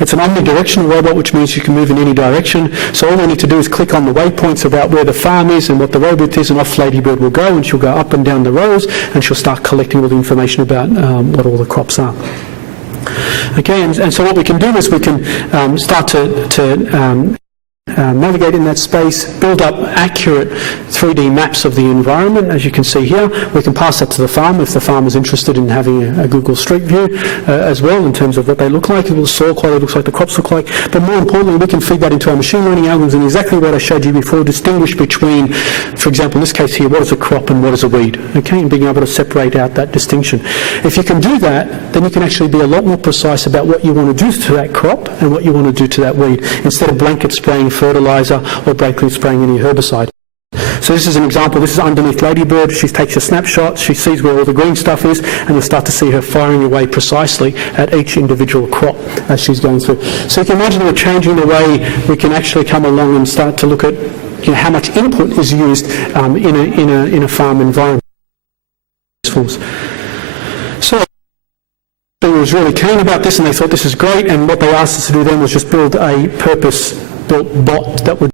It's an omnidirectional robot, which means you can move in any direction. So all we need to do is click on the waypoints about where the farm is and what the road width is, and off Ladybird will go, and she'll go up and down the rows, and she'll start collecting all the information about what all the crops are. Okay, and so what we can do is we can start to navigate in that space, build up accurate 3D maps of the environment, as you can see here. We can pass that to the farm if the farm is interested in having a Google Street View as well, in terms of what they look like, what the soil quality looks like, the crops look like. But more importantly, we can feed that into our machine learning algorithms, and exactly what I showed you before, distinguish between, for example, in this case here, what is a crop and what is a weed, okay, and being able to separate out that distinction. If you can do that, then you can actually be a lot more precise about what you want to do to that crop and what you want to do to that weed, instead of blanket spraying fertilizer or blanket spraying any herbicide. So this is an example. This is underneath Ladybird. She takes a snapshot, she sees where all the green stuff is, and you'll start to see her firing away precisely at each individual crop as she's going through. So you can imagine we're changing the way we can actually come along and start to look at, you know, how much input is used in a farm environment. So they was really keen about this, and they thought this is great, and what they asked us to do then was just build a purpose-built bot that would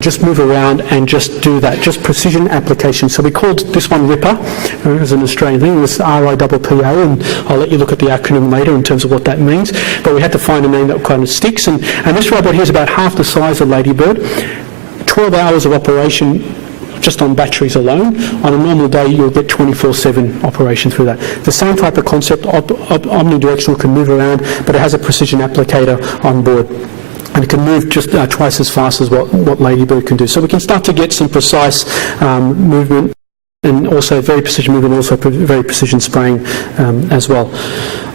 just move around and just do that, just precision application. So we called this one RIPPA, as an Australian thing. It was RIPPA, and I'll let you look at the acronym later in terms of what that means. But we had to find a name that kind of sticks, and this robot here is about half the size of Ladybird. 12 hours of operation just on batteries alone. On a normal day, you'll get 24/7 operation through that. The same type of concept, omnidirectional, can move around, but it has a precision applicator on board. And it can move just twice as fast as what Ladybird can do. So we can start to get some precise movement, and also very precision movement, and also very precision spraying as well.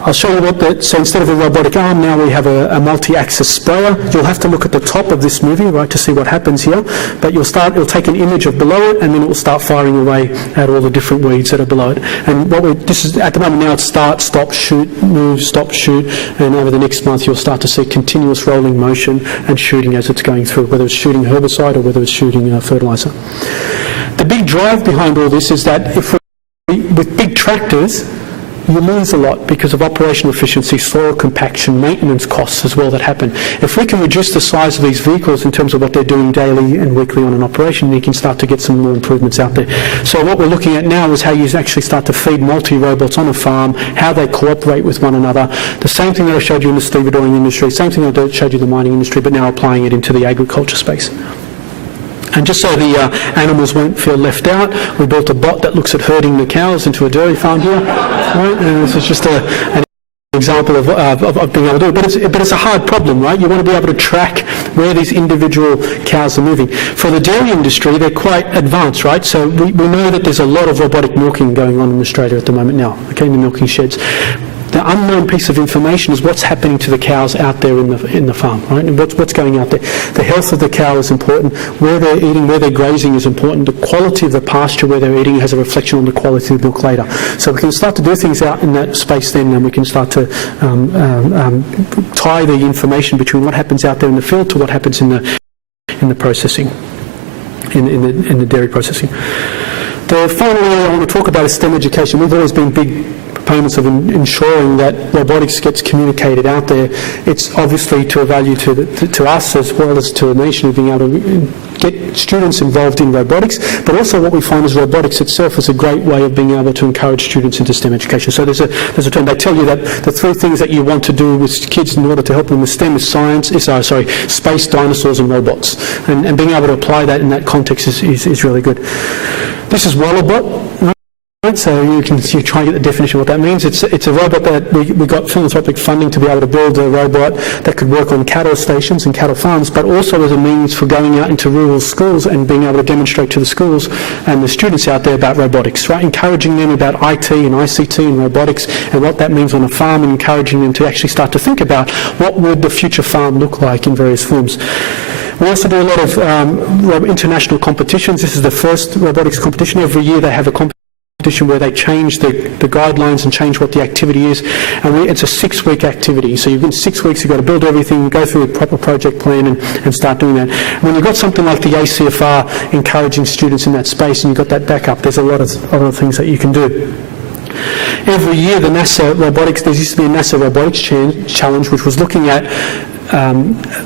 I'll show you so instead of a robotic arm, now we have a multi-axis sprayer. You'll have to look at the top of this movie, right, to see what happens here. But it'll take an image of below it, and then it will start firing away at all the different weeds that are below it. And this is at the moment now, it's start, stop, shoot, move, stop, shoot, and over the next month you'll start to see continuous rolling motion and shooting as it's going through, whether it's shooting herbicide or whether it's shooting fertilizer. The big drive behind all this is that with big tractors, you lose a lot because of operational efficiency, soil compaction, maintenance costs as well that happen. If we can reduce the size of these vehicles in terms of what they're doing daily and weekly on an operation, you can start to get some more improvements out there. So what we're looking at now is how you actually start to feed multi-robots on a farm, how they cooperate with one another. The same thing that I showed you in the stevedoring industry, same thing I showed you in the mining industry, but now applying it into the agriculture space. And just so the animals won't feel left out, we built a bot that looks at herding the cows into a dairy farm here. Right? And this is just an example of being able to do it. But it's a hard problem, right? You want to be able to track where these individual cows are moving. For the dairy industry, they're quite advanced, right? So we know that there's a lot of robotic milking going on in Australia at the moment now, okay, in the milking sheds. The unknown piece of information is what's happening to the cows out there in the farm, right? And what's going out there. The health of the cow is important. Where they're eating, where they're grazing is important. The quality of the pasture where they're eating has a reflection on the quality of the milk later. So we can start to do things out in that space then, and we can start to tie the information between what happens out there in the field to what happens in the processing, in the dairy processing. The final area I want to talk about is STEM education. We've always been big proponents of ensuring that robotics gets communicated out there. It's obviously to a value to us as well as to a nation of being able to get students involved in robotics, but also what we find is robotics itself is a great way of being able to encourage students into STEM education. So there's a term, they tell you that the three things that you want to do with kids in order to help them with STEM is space, dinosaurs and robots. And being able to apply that in that context is really good. This is Wallabot, right? So you try and get the definition of what that means. It's a robot that we got philanthropic funding to be able to build a robot that could work on cattle stations and cattle farms, but also as a means for going out into rural schools and being able to demonstrate to the schools and the students out there about robotics, right? Encouraging them about IT and ICT and robotics and what that means on a farm, and encouraging them to actually start to think about what would the future farm look like in various forms. We also do a lot of international competitions. This is the first robotics competition. Every year they have a competition where they change the guidelines and change what the activity is. And it's a 6-week activity. So you've got 6 weeks, you've got to build everything, go through a proper project plan and start doing that. And when you've got something like the ACFR encouraging students in that space and you've got that backup, there's a lot of other things that you can do. Every year the NASA robotics, there used to be a NASA robotics challenge which was looking at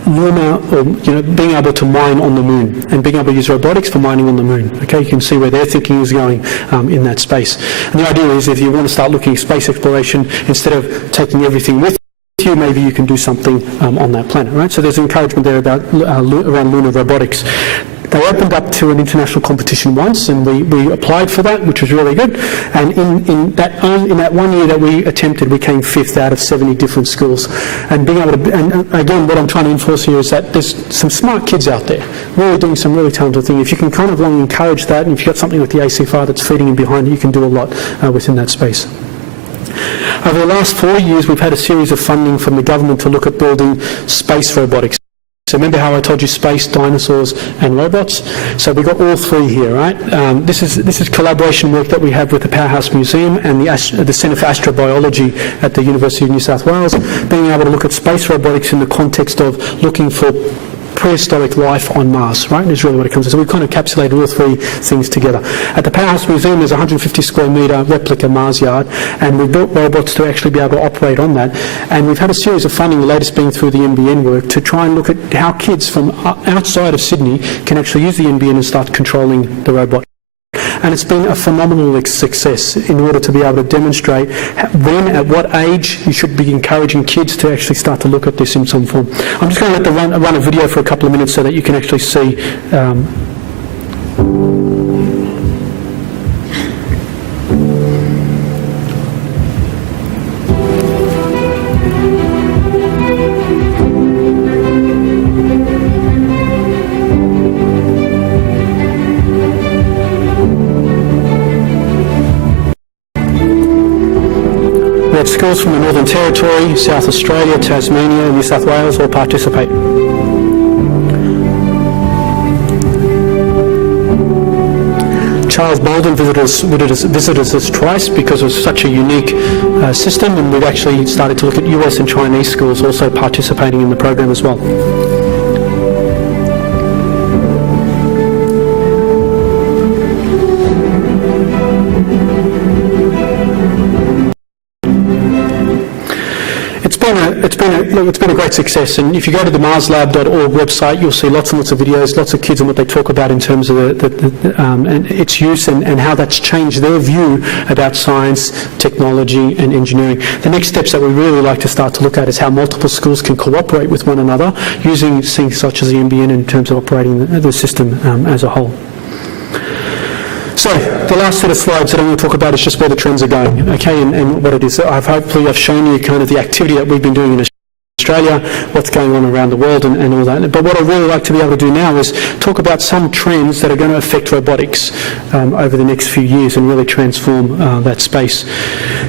lunar, or being able to mine on the moon and being able to use robotics for mining on the moon. Okay, you can see where their thinking is going in that space. And the idea is if you want to start looking at space exploration, instead of taking everything with you, maybe you can do something on that planet, right? So there's encouragement there about around lunar robotics. They opened up to an international competition once, and we applied for that, which was really good. And in that 1 year that we attempted, we came 5th out of 70 different schools. And being able to, and again, what I'm trying to enforce here is that there's some smart kids out there, really doing some really talented things. If you can kind of encourage that, and if you've got something like the ACFR that's feeding in behind it, you can do a lot within that space. Over the last 4 years, we've had a series of funding from the government to look at building space robotics. So remember how I told you space, dinosaurs and robots? So we've got all three here, right? This is collaboration work that we have with the Powerhouse Museum and the Centre for Astrobiology at the University of New South Wales, being able to look at space robotics in the context of looking for prehistoric life on Mars, right? Is really what it comes to. So we've kind of encapsulated all three things together. At the Powerhouse Museum, there's a 150 square metre replica Mars yard, and we built robots to actually be able to operate on that. And we've had a series of funding, the latest being through the NBN work, to try and look at how kids from outside of Sydney can actually use the NBN and start controlling the robot. And it's been a phenomenal success in order to be able to demonstrate when, at what age, you should be encouraging kids to actually start to look at this in some form. I'm just going to let them run a video for a couple of minutes so that you can actually see. Schools from the Northern Territory, South Australia, Tasmania, New South Wales all participate. Charles Bolden visited us twice because it was such a unique system, and we've actually started to look at US and Chinese schools also participating in the program as well. It's been a great success, and if you go to the marslab.org website, you'll see lots and lots of videos, lots of kids and what they talk about in terms of and its use and how that's changed their view about science, technology and engineering. The next steps that we really like to start to look at is how multiple schools can cooperate with one another using things such as the NBN in terms of operating the system as a whole. So, the last set of slides that I'm going to talk about is just where the trends are going, okay, and what it is. Hopefully I've shown you kind of the activity that we've been doing in Australia, what's going on around the world and all that. But what I'd really like to be able to do now is talk about some trends that are going to affect robotics over the next few years and really transform that space.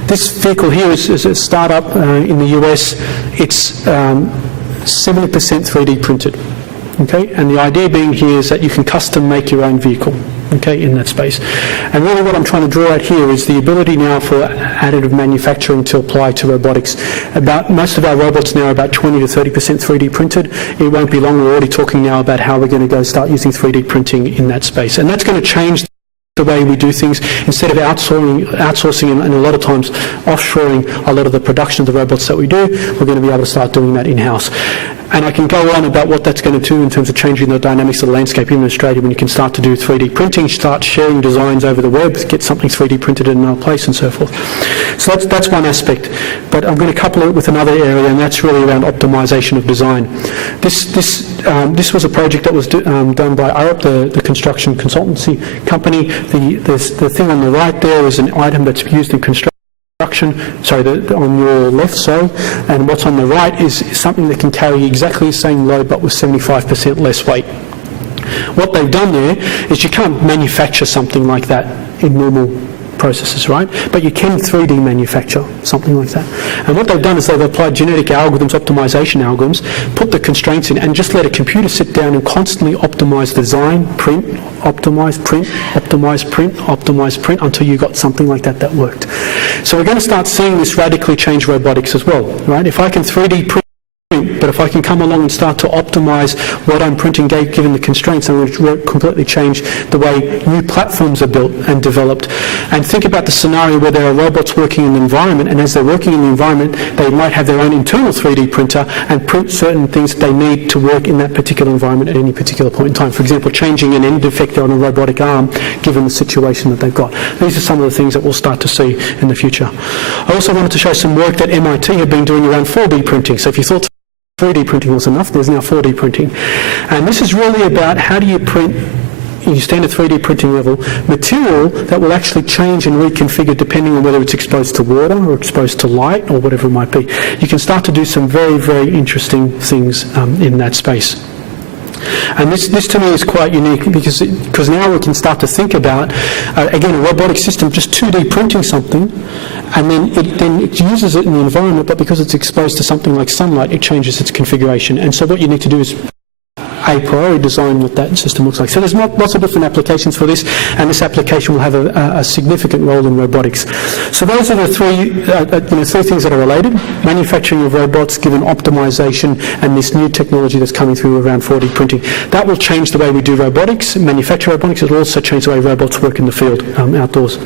This vehicle here is a startup in the US. It's 70% 3D printed. Okay, and the idea being here is that you can custom make your own vehicle, okay, in that space. And really what I'm trying to draw out here is the ability now for additive manufacturing to apply to robotics. Most of our robots now are about 20 to 30% 3D printed. It won't be long, we're already talking now about how we're going to go start using 3D printing in that space. And that's going to change the way we do things. Instead of outsourcing and a lot of times offshoring a lot of the production of the robots that we do, we're going to be able to start doing that in-house. And I can go on about what that's going to do in terms of changing the dynamics of the landscape in Australia when you can start to do 3D printing, start sharing designs over the web, get something 3D printed in another place and so forth. So that's one aspect. But I'm going to couple it with another area, and that's really around optimization of design. This was a project that was done by IROP, the construction consultancy company. The thing on the right there is an item that's used in construction. On your left, and what's on the right is something that can carry exactly the same load but with 75% less weight. What they've done there is you can't manufacture something like that in normal processes, right? But you can 3D manufacture something like that. And what they've done is they've applied genetic algorithms, optimization algorithms, put the constraints in, and just let a computer sit down and constantly optimize design, print, optimize, print, optimize, print, optimize, print, until you got something like that worked. So we're going to start seeing this radically change robotics as well, right? If I can 3D print, but if I can come along and start to optimize what I'm printing given the constraints, I'm going to completely change the way new platforms are built and developed. And think about the scenario where there are robots working in the environment, and as they're working in the environment, they might have their own internal 3D printer and print certain things they need to work in that particular environment at any particular point in time. For example, changing an end effector on a robotic arm given the situation that they've got. These are some of the things that we'll start to see in the future. I also wanted to show some work that MIT have been doing around 4D printing. So if you thought 3D printing was enough, there's now 4D printing. And this is really about how do you print, in standard 3D printing level, material that will actually change and reconfigure depending on whether it's exposed to water or exposed to light or whatever it might be. You can start to do some very, very interesting things in that space. And this to me is quite unique because now we can start to think about, again, a robotic system just 2D printing something, and then it uses it in the environment, but because it's exposed to something like sunlight, it changes its configuration. And so what you need to do is a priori design what that system looks like. So there's lots of different applications for this, and this application will have a significant role in robotics. So those are the three things that are related: manufacturing of robots, given optimization, and this new technology that's coming through around 4D printing. That will change the way we do robotics, manufacture robotics. It will also change the way robots work in the field, outdoors.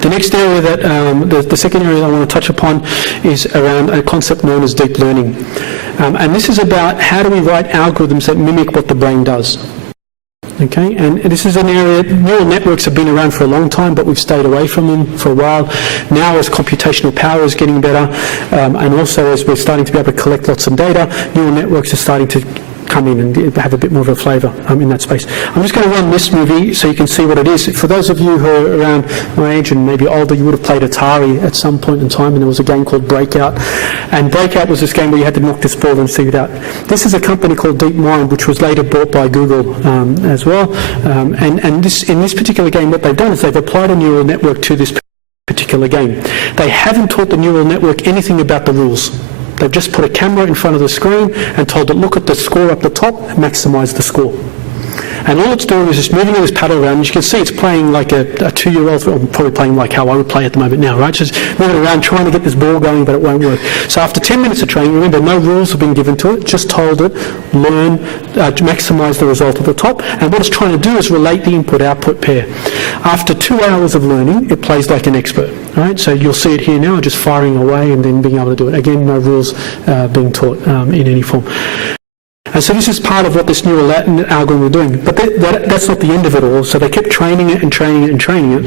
The next area the second area that I want to touch upon is around a concept known as deep learning. And this is about how do we write algorithms that mimic what the brain does. Okay, and this is an area, neural networks have been around for a long time, but we've stayed away from them for a while. Now as computational power is getting better, and also as we're starting to be able to collect lots of data, neural networks are starting to come in and have a bit more of a flavour in that space. I'm just going to run this movie so you can see what it is. For those of you who are around my age and maybe older, you would have played Atari at some point in time, and there was a game called Breakout. And Breakout was this game where you had to knock this ball and see it out. This is a company called DeepMind, which was later bought by Google as well. And in this particular game, what they've done is they've applied a neural network to this particular game. They haven't taught the neural network anything about the rules. They've just put a camera in front of the screen and told it, look at the score up the top, maximise the score. And all it's doing is just moving this paddle around. As you can see, it's playing like a 2-year-old, or probably playing like how I would play at the moment now, right? Just moving around, trying to get this ball going, but it won't work. So after 10 minutes of training, remember, no rules have been given to it, just told it, learn, maximise the result at the top. And what it's trying to do is relate the input-output pair. After 2 hours of learning, it plays like an expert, right? So you'll see it here now, just firing away and then being able to do it. Again, no rules being taught in any form. And so this is part of what this neural algorithm are doing. But that's not the end of it all. So they kept training it and training it and training it.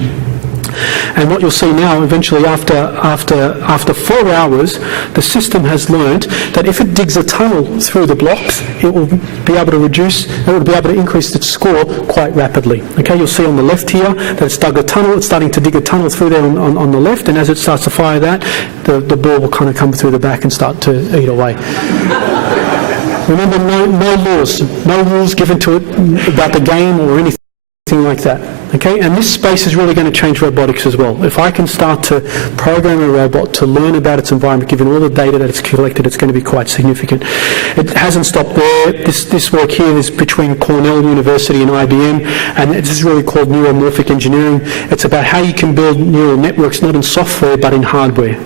And what you'll see now, eventually after 4 hours, the system has learned that if it digs a tunnel through the blocks, it will be able to increase its score quite rapidly. Okay, you'll see on the left here that it's dug a tunnel, it's starting to dig a tunnel through there on the left, and as it starts to fire that, the ball will kind of come through the back and start to eat away. Remember, no rules given to it about the game or anything like that. Okay, and this space is really going to change robotics as well. If I can start to program a robot to learn about its environment, given all the data that it's collected, it's going to be quite significant. It hasn't stopped there. This work here is between Cornell University and IBM, and this is really called neuromorphic engineering. It's about how you can build neural networks, not in software, but in hardware.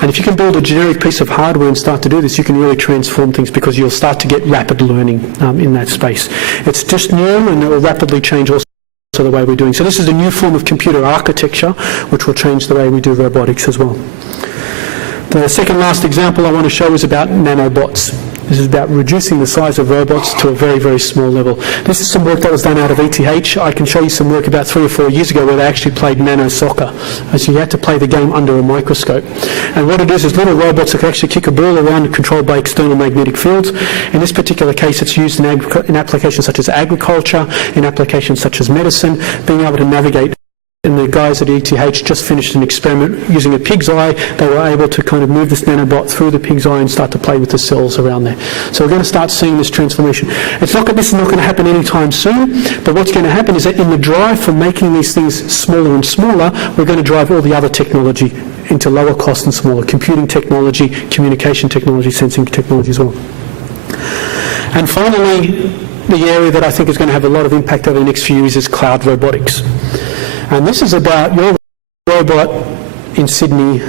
And if you can build a generic piece of hardware and start to do this, you can really transform things because you'll start to get rapid learning in that space. It's just new, and it will rapidly change also the way we're doing. So this is a new form of computer architecture which will change the way we do robotics as well. The second last example I want to show is about nanobots. This is about reducing the size of robots to a very, very small level. This is some work that was done out of ETH. I can show you some work about 3 or 4 years ago where they actually played nano soccer. So you had to play the game under a microscope. And what it is little robots that can actually kick a ball around controlled by external magnetic fields. In this particular case, it's used in applications such as agriculture, in applications such as medicine, being able to navigate. And the guys at ETH just finished an experiment using a pig's eye. They were able to kind of move this nanobot through the pig's eye and start to play with the cells around there. So we're going to start seeing this transformation. This is not going to happen anytime soon, but what's going to happen is that in the drive for making these things smaller and smaller, we're going to drive all the other technology into lower cost and smaller. Computing technology, communication technology, sensing technology as well. And finally, the area that I think is going to have a lot of impact over the next few years is cloud robotics. And this is about your robot in Sydney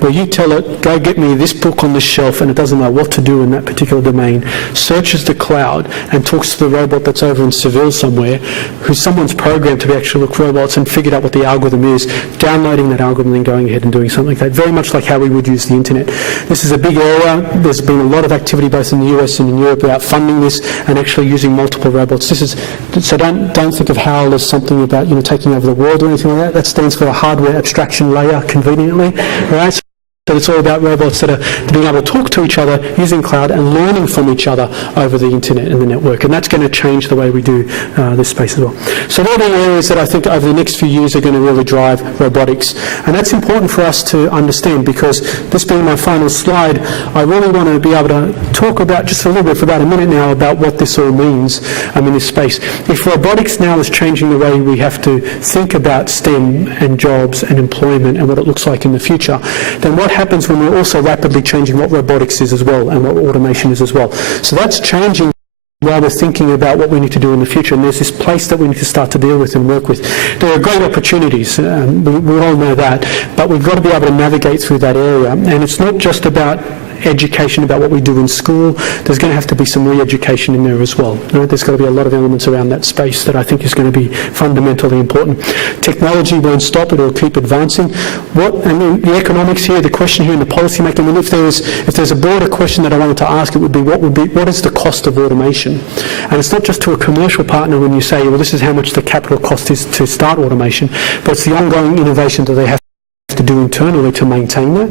where you tell it, go get me this book on this shelf, and it doesn't know what to do in that particular domain, searches the cloud and talks to the robot that's over in Seville somewhere, who someone's programmed to actually look for robots and figured out what the algorithm is, downloading that algorithm and going ahead and doing something like that, very much like how we would use the internet. This is a big area. There's been a lot of activity both in the US and in Europe about funding this and actually using multiple robots. So don't think of HAL as something about taking over the world or anything like that. That stands for a hardware abstraction layer, conveniently, right? So it's all about robots that are being able to talk to each other using cloud and learning from each other over the internet and the network. And that's going to change the way we do this space as well. So what are the areas that I think over the next few years are going to really drive robotics? And that's important for us to understand because this being my final slide, I really want to be able to talk about just for a little bit, for about a minute now, about what this all means in this space. If robotics now is changing the way we have to think about STEM and jobs and employment and what it looks like in the future, then what happens when we're also rapidly changing what robotics is as well and what automation is as well. So that's changing while we're thinking about what we need to do in the future, and there's this place that we need to start to deal with and work with. There are great opportunities, we all know that, but we've got to be able to navigate through that area, and it's not just about education about what we do in school. There's going to have to be some re-education in there as well. Right? There's got to be a lot of elements around that space that I think is going to be fundamentally important. Technology won't stop, it will keep advancing. The economics here, the question here in the policy making, if there's a broader question that I wanted to ask, it would be what is the cost of automation? And it's not just to a commercial partner when you say, well, this is how much the capital cost is to start automation, but it's the ongoing innovation that they have to do internally to maintain that.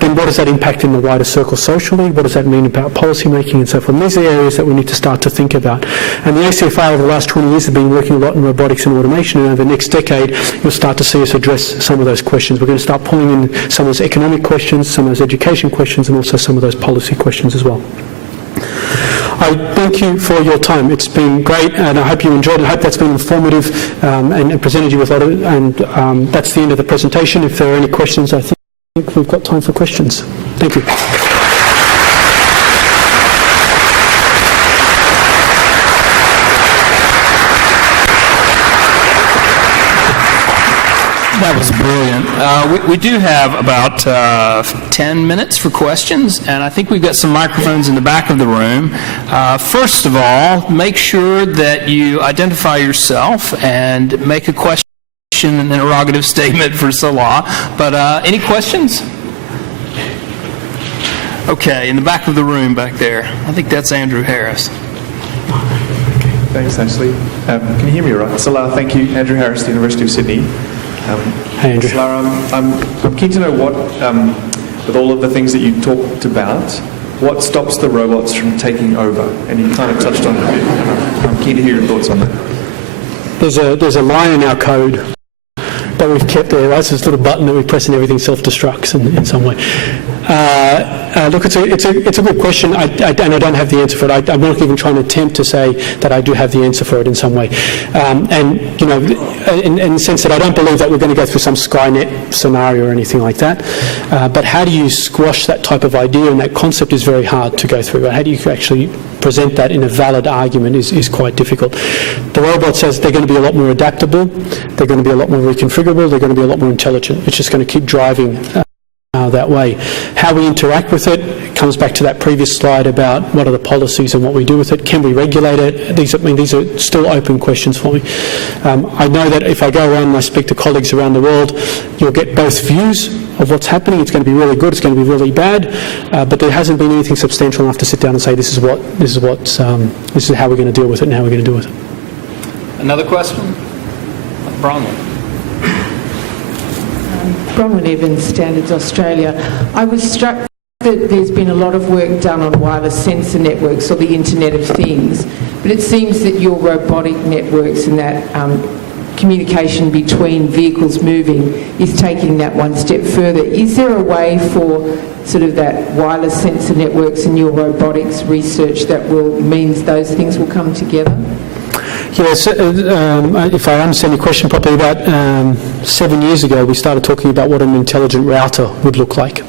Then what does that impact in the wider circle socially? What does that mean about policy making and so forth? And these are areas that we need to start to think about. And the ACFA over the last 20 years have been working a lot in robotics and automation, and over the next decade you'll start to see us address some of those questions. We're going to start pulling in some of those economic questions, some of those education questions, and also some of those policy questions as well. I thank you for your time. It's been great, and I hope you enjoyed it. I hope that's been informative and presented you with a lot of, and that's the end of the presentation. If there are any questions, I think we've got time for questions. Thank you. That was brilliant. We do have about 10 minutes for questions, and I think we've got some microphones in the back of the room. First of all, make sure that you identify yourself and make a question, an interrogative statement for Salah. But any questions? Okay, in the back of the room back there. I think that's Andrew Harris. Thanks, Ashley. Can you hear me all right? Salah, thank you. Andrew Harris, the University of Sydney. Hey, Andrew. Salah, I'm keen to know what, with all of the things that you talked about, what stops the robots from taking over? And you kind of touched on it a bit. I'm keen to hear your thoughts on that. There's a line in our code that we've kept there, right? So it's a little button that we press and everything self-destructs in some way. Look, it's a good question, and I don't have the answer for it. I'm not even trying to attempt to say that I do have the answer for it in some way. And, you know, in the sense that I don't believe that we're going to go through some Skynet scenario or anything like that. But how do you squash that type of idea? And that concept is very hard to go through. How do you actually present that in a valid argument is quite difficult. The robot says they're going to be a lot more adaptable, they're going to be a lot more reconfigurable, they're going to be a lot more intelligent. It's just going to keep driving that way. How we interact with it comes back to that previous slide about what are the policies and what we do with it. Can we regulate it? These are still open questions for me. I know that if I go around and I speak to colleagues around the world, you'll get both views of what's happening. It's going to be really good, it's going to be really bad, but there hasn't been anything substantial enough to sit down and say this is how we're going to deal with it and how we're going to deal with it. Another question? Bronwyn. Bronwyn Evans, Standards Australia. I was struck that there's been a lot of work done on wireless sensor networks or the Internet of Things, but it seems that your robotic networks and that communication between vehicles moving is taking that one step further. Is there a way for sort of that wireless sensor networks and your robotics research that means those things will come together? Yes, if I understand your question properly, about 7 years ago we started talking about what an intelligent router would look like.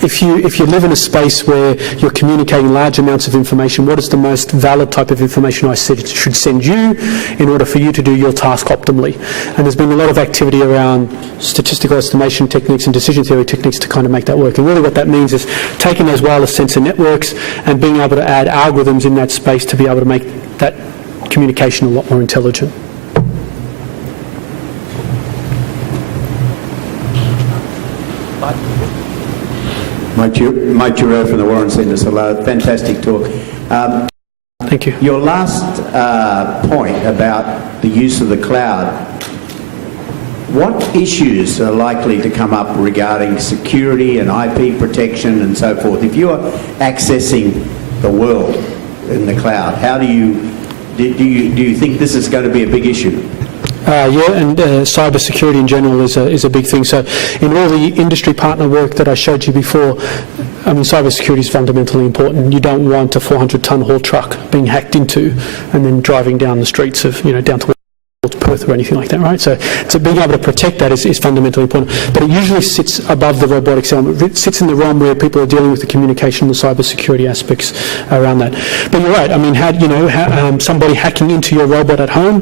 If you live in a space where you're communicating large amounts of information, what is the most valid type of information I should send you in order for you to do your task optimally? And there's been a lot of activity around statistical estimation techniques and decision theory techniques to kind of make that work. And really what that means is taking those wireless sensor networks and being able to add algorithms in that space to be able to make that communication a lot more intelligent. Mike Giroux from the Warren Centre. Salah, fantastic talk. Thank you. Your last point about the use of the cloud, what issues are likely to come up regarding security and IP protection and so forth? If you are accessing the world in the cloud, how do you think this is going to be a big issue? Yeah, and cyber security in general is a big thing. So in all the industry partner work that I showed you before, I mean, cyber security is fundamentally important. You don't want a 400-ton haul truck being hacked into and then driving down the streets of, down to Perth or anything like that, right? So being able to protect that is fundamentally important. But it usually sits above the robotics element. It sits in the realm where people are dealing with the communication and the cyber security aspects around that. But you're right. I mean, somebody hacking into your robot at home,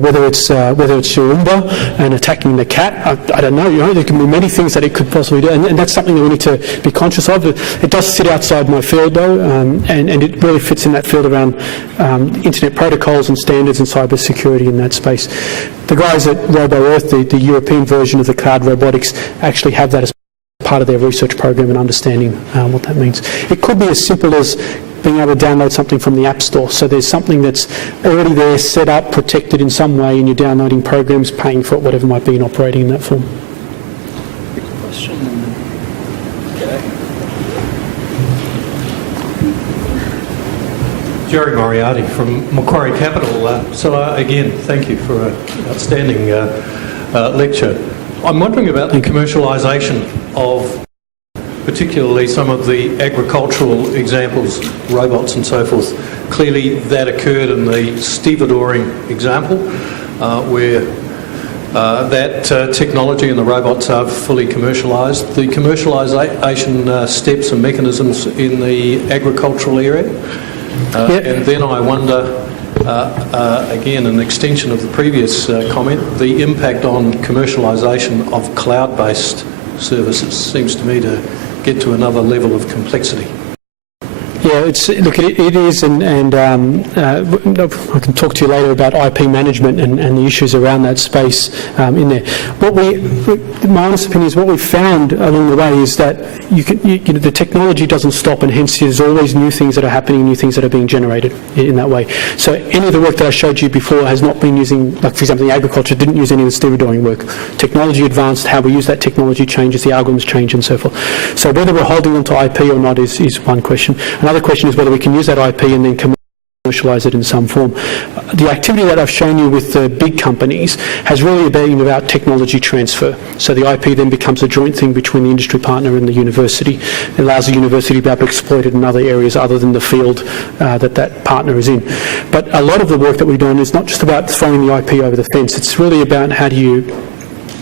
whether it's your Roomba and attacking the cat, I don't know. There can be many things that it could possibly do, and that's something that we need to be conscious of. It does sit outside my field though, and it really fits in that field around internet protocols and standards and cyber security in that space. The guys at RoboEarth, the European version of the cloud robotics, actually have that as part of their research program and understanding what that means. It could be as simple as being able to download something from the App Store. So there's something that's already there, set up, protected in some way, and you're downloading programs, paying for it, whatever might be, and operating in that form. Question? Jerry Moriarty from Macquarie Capital. So again, thank you for an outstanding lecture. I'm wondering about the commercialisation of particularly some of the agricultural examples, robots and so forth. Clearly that occurred in the stevedoring example where that technology and the robots are fully commercialised. The commercialisation steps and mechanisms in the agricultural area. And then I wonder, again, an extension of the previous comment, the impact on commercialisation of cloud-based services seems to me to get to another level of complexity. Yeah, it is, and I can talk to you later about IP management and the issues around that space in there. My honest opinion is what we've found along the way is that the technology doesn't stop, and hence there's always new things that are happening, new things that are being generated in that way. So any of the work that I showed you before has not been using, like for example, the agriculture didn't use any of the stevedoring work. Technology advanced, how we use that technology changes, the algorithms change, and so forth. So whether we're holding onto IP or not is one question. Another question is whether we can use that IP and then commercialise it in some form. The activity that I've shown you with the big companies has really been about technology transfer. So the IP then becomes a joint thing between the industry partner and the university. It allows the university to be able to exploit it in other areas other than the field that partner is in. But a lot of the work that we've done is not just about throwing the IP over the fence. It's really about how do you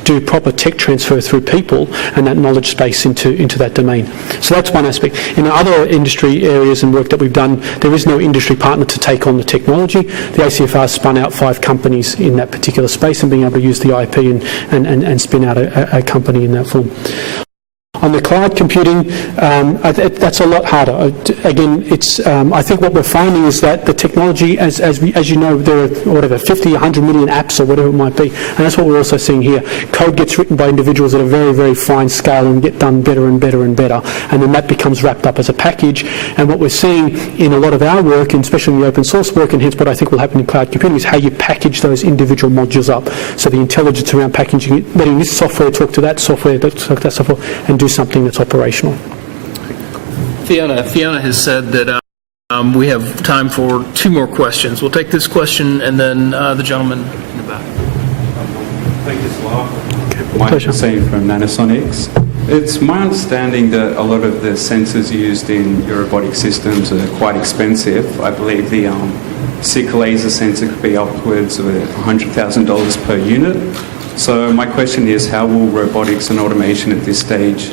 do proper tech transfer through people and that knowledge space into that domain. So that's one aspect. In other industry areas and work that we've done, there is no industry partner to take on the technology. The ACFR spun out 5 companies in that particular space and being able to use the IP and spin out a company in that form. On the cloud computing, that's a lot harder. Again, I think what we're finding is that the technology, as you know, there are 50, 100 million apps or whatever it might be, and that's what we're also seeing here. Code gets written by individuals at a very, very fine scale and get done better and better and better, and then that becomes wrapped up as a package. And what we're seeing in a lot of our work, and especially in the open source work, and hence what I think will happen in cloud computing, is how you package those individual modules up. So the intelligence around packaging it, letting this software talk to that software, that software, and do something that's operational. Fiona has said that we have time for 2 more questions. We'll take this question and then the gentleman in the back. Thank you, Salah. Mike Hussain from Nanosonics. It's my understanding that a lot of the sensors used in your robotic systems are quite expensive. I believe the SICK laser sensor could be upwards of $100,000 per unit. So my question is, how will robotics and automation at this stage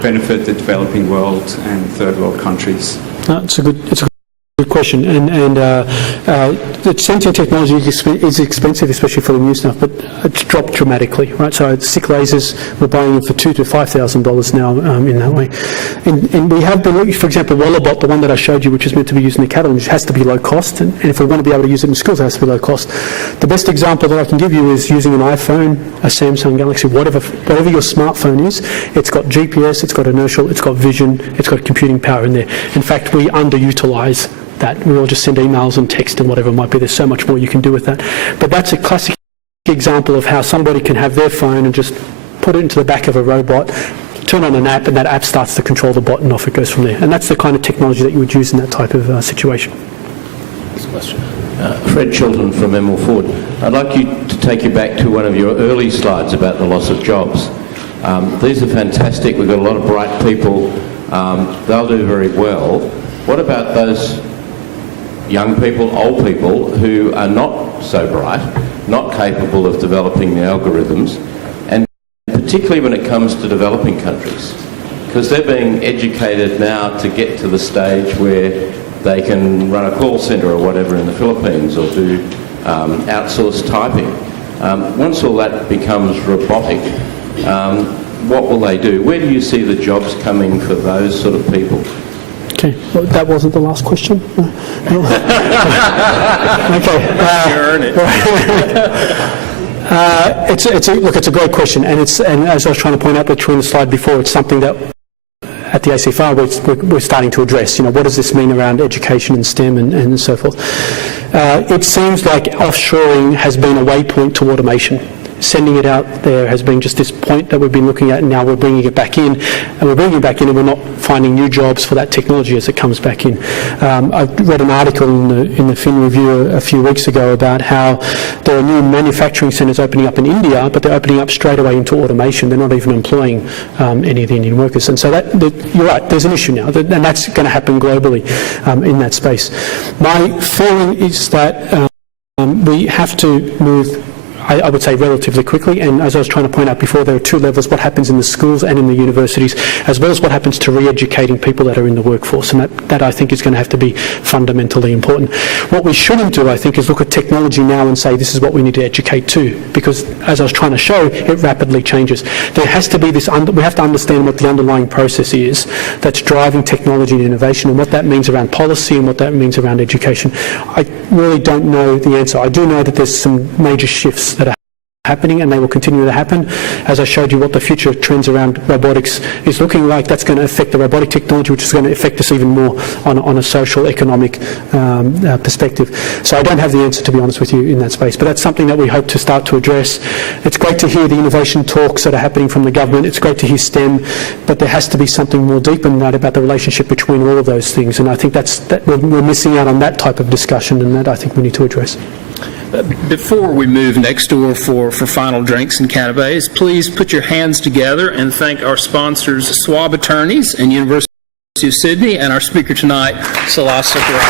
benefit the developing world and third world countries? It's a good question, and the sensing technology is expensive, especially for the new stuff, but it's dropped dramatically, right? So SICK lasers, we're buying them for $2,000 to $5,000 now in that way. And we have been looking, for example, Wallabot, the one that I showed you, which is meant to be used in the cattle industry, has to be low cost, and if we want to be able to use it in schools, it has to be low cost. The best example that I can give you is using an iPhone, a Samsung Galaxy, whatever your smartphone is. It's got GPS, it's got inertial, it's got vision, it's got computing power in there. In fact, we underutilise that. We all just send emails and text and whatever it might be. There's so much more you can do with that. But that's a classic example of how somebody can have their phone and just put it into the back of a robot, turn on an app, and that app starts to control the bot, and off it goes from there. And that's the kind of technology that you would use in that type of situation. Next question. Fred Chilton from Emil Ford. I'd like you to take you back to one of your early slides about the loss of jobs. These are fantastic. We've got a lot of bright people. They'll do very well. What about those young people, old people who are not so bright, not capable of developing the algorithms, and particularly when it comes to developing countries? Because they're being educated now to get to the stage where they can run a call centre or whatever in the Philippines, or do outsourced typing. Once all that becomes robotic, what will they do? Where do you see the jobs coming for those sort of people? Okay, well, that wasn't the last question. Okay. It's a great question, and as I was trying to point out during the slide before, it's something that at the ACFR we're starting to address. You know, what does this mean around education and STEM and so forth? It seems like offshoring has been a waypoint to automation. Sending it out there has been just this point that we've been looking at, and now we're bringing it back in. And we're bringing it back in, and we're not finding new jobs for that technology as it comes back in. I read an article in the Fin Review a few weeks ago about how there are new manufacturing centres opening up in India, but they're opening up straight away into automation. They're not even employing any of the Indian workers. And so you're right, there's an issue now, and that's going to happen globally in that space. My feeling is that we have to move I would say relatively quickly. And as I was trying to point out before, there are two levels: what happens in the schools and in the universities, as well as what happens to re-educating people that are in the workforce. And that I think is going to have to be fundamentally important. What we shouldn't do, I think, is look at technology now and say this is what we need to educate to, because as I was trying to show, it rapidly changes. There has to be this, we have to understand what the underlying process is that's driving technology and innovation, and what that means around policy and what that means around education. I really don't know the answer. I do know that there's some major shifts that are happening, and they will continue to happen. As I showed you what the future trends around robotics is looking like, that's going to affect the robotic technology, which is going to affect us even more on a social, economic perspective. So I don't have the answer, to be honest with you, in that space, but that's something that we hope to start to address. It's great to hear the innovation talks that are happening from the government. It's great to hear STEM, but there has to be something more deep than that about the relationship between all of those things, and I think we're missing out on that type of discussion, and that I think we need to address. Before we move next door for final drinks and canapes, please put your hands together and thank our sponsors, Swab Attorneys and University of Sydney, and our speaker tonight, Salah Sukkarieh.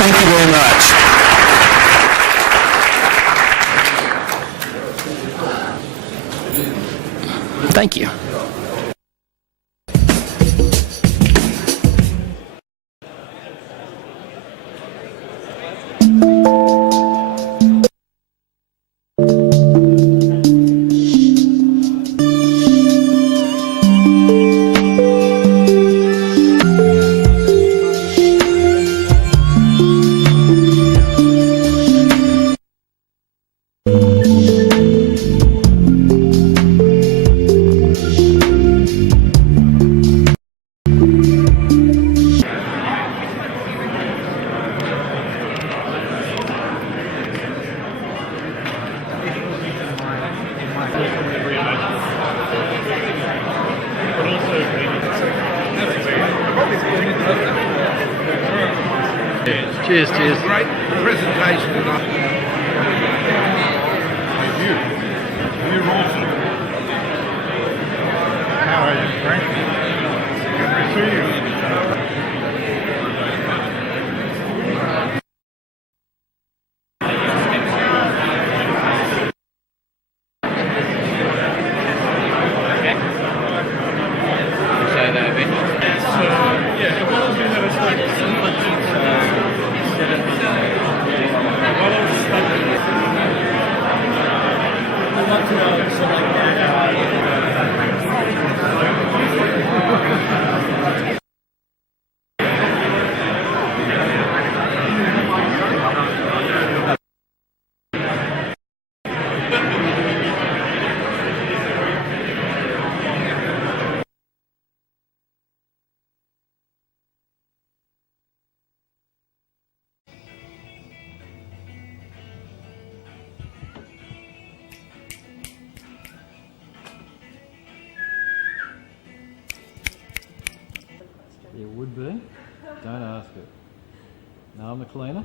Thank you very much. Thank you. Cheers, cheers. Great presentation tonight. Thank you. You're awesome. How are you, Frank? Good to see you. It would be. Don't ask it. No, I'm the cleaner.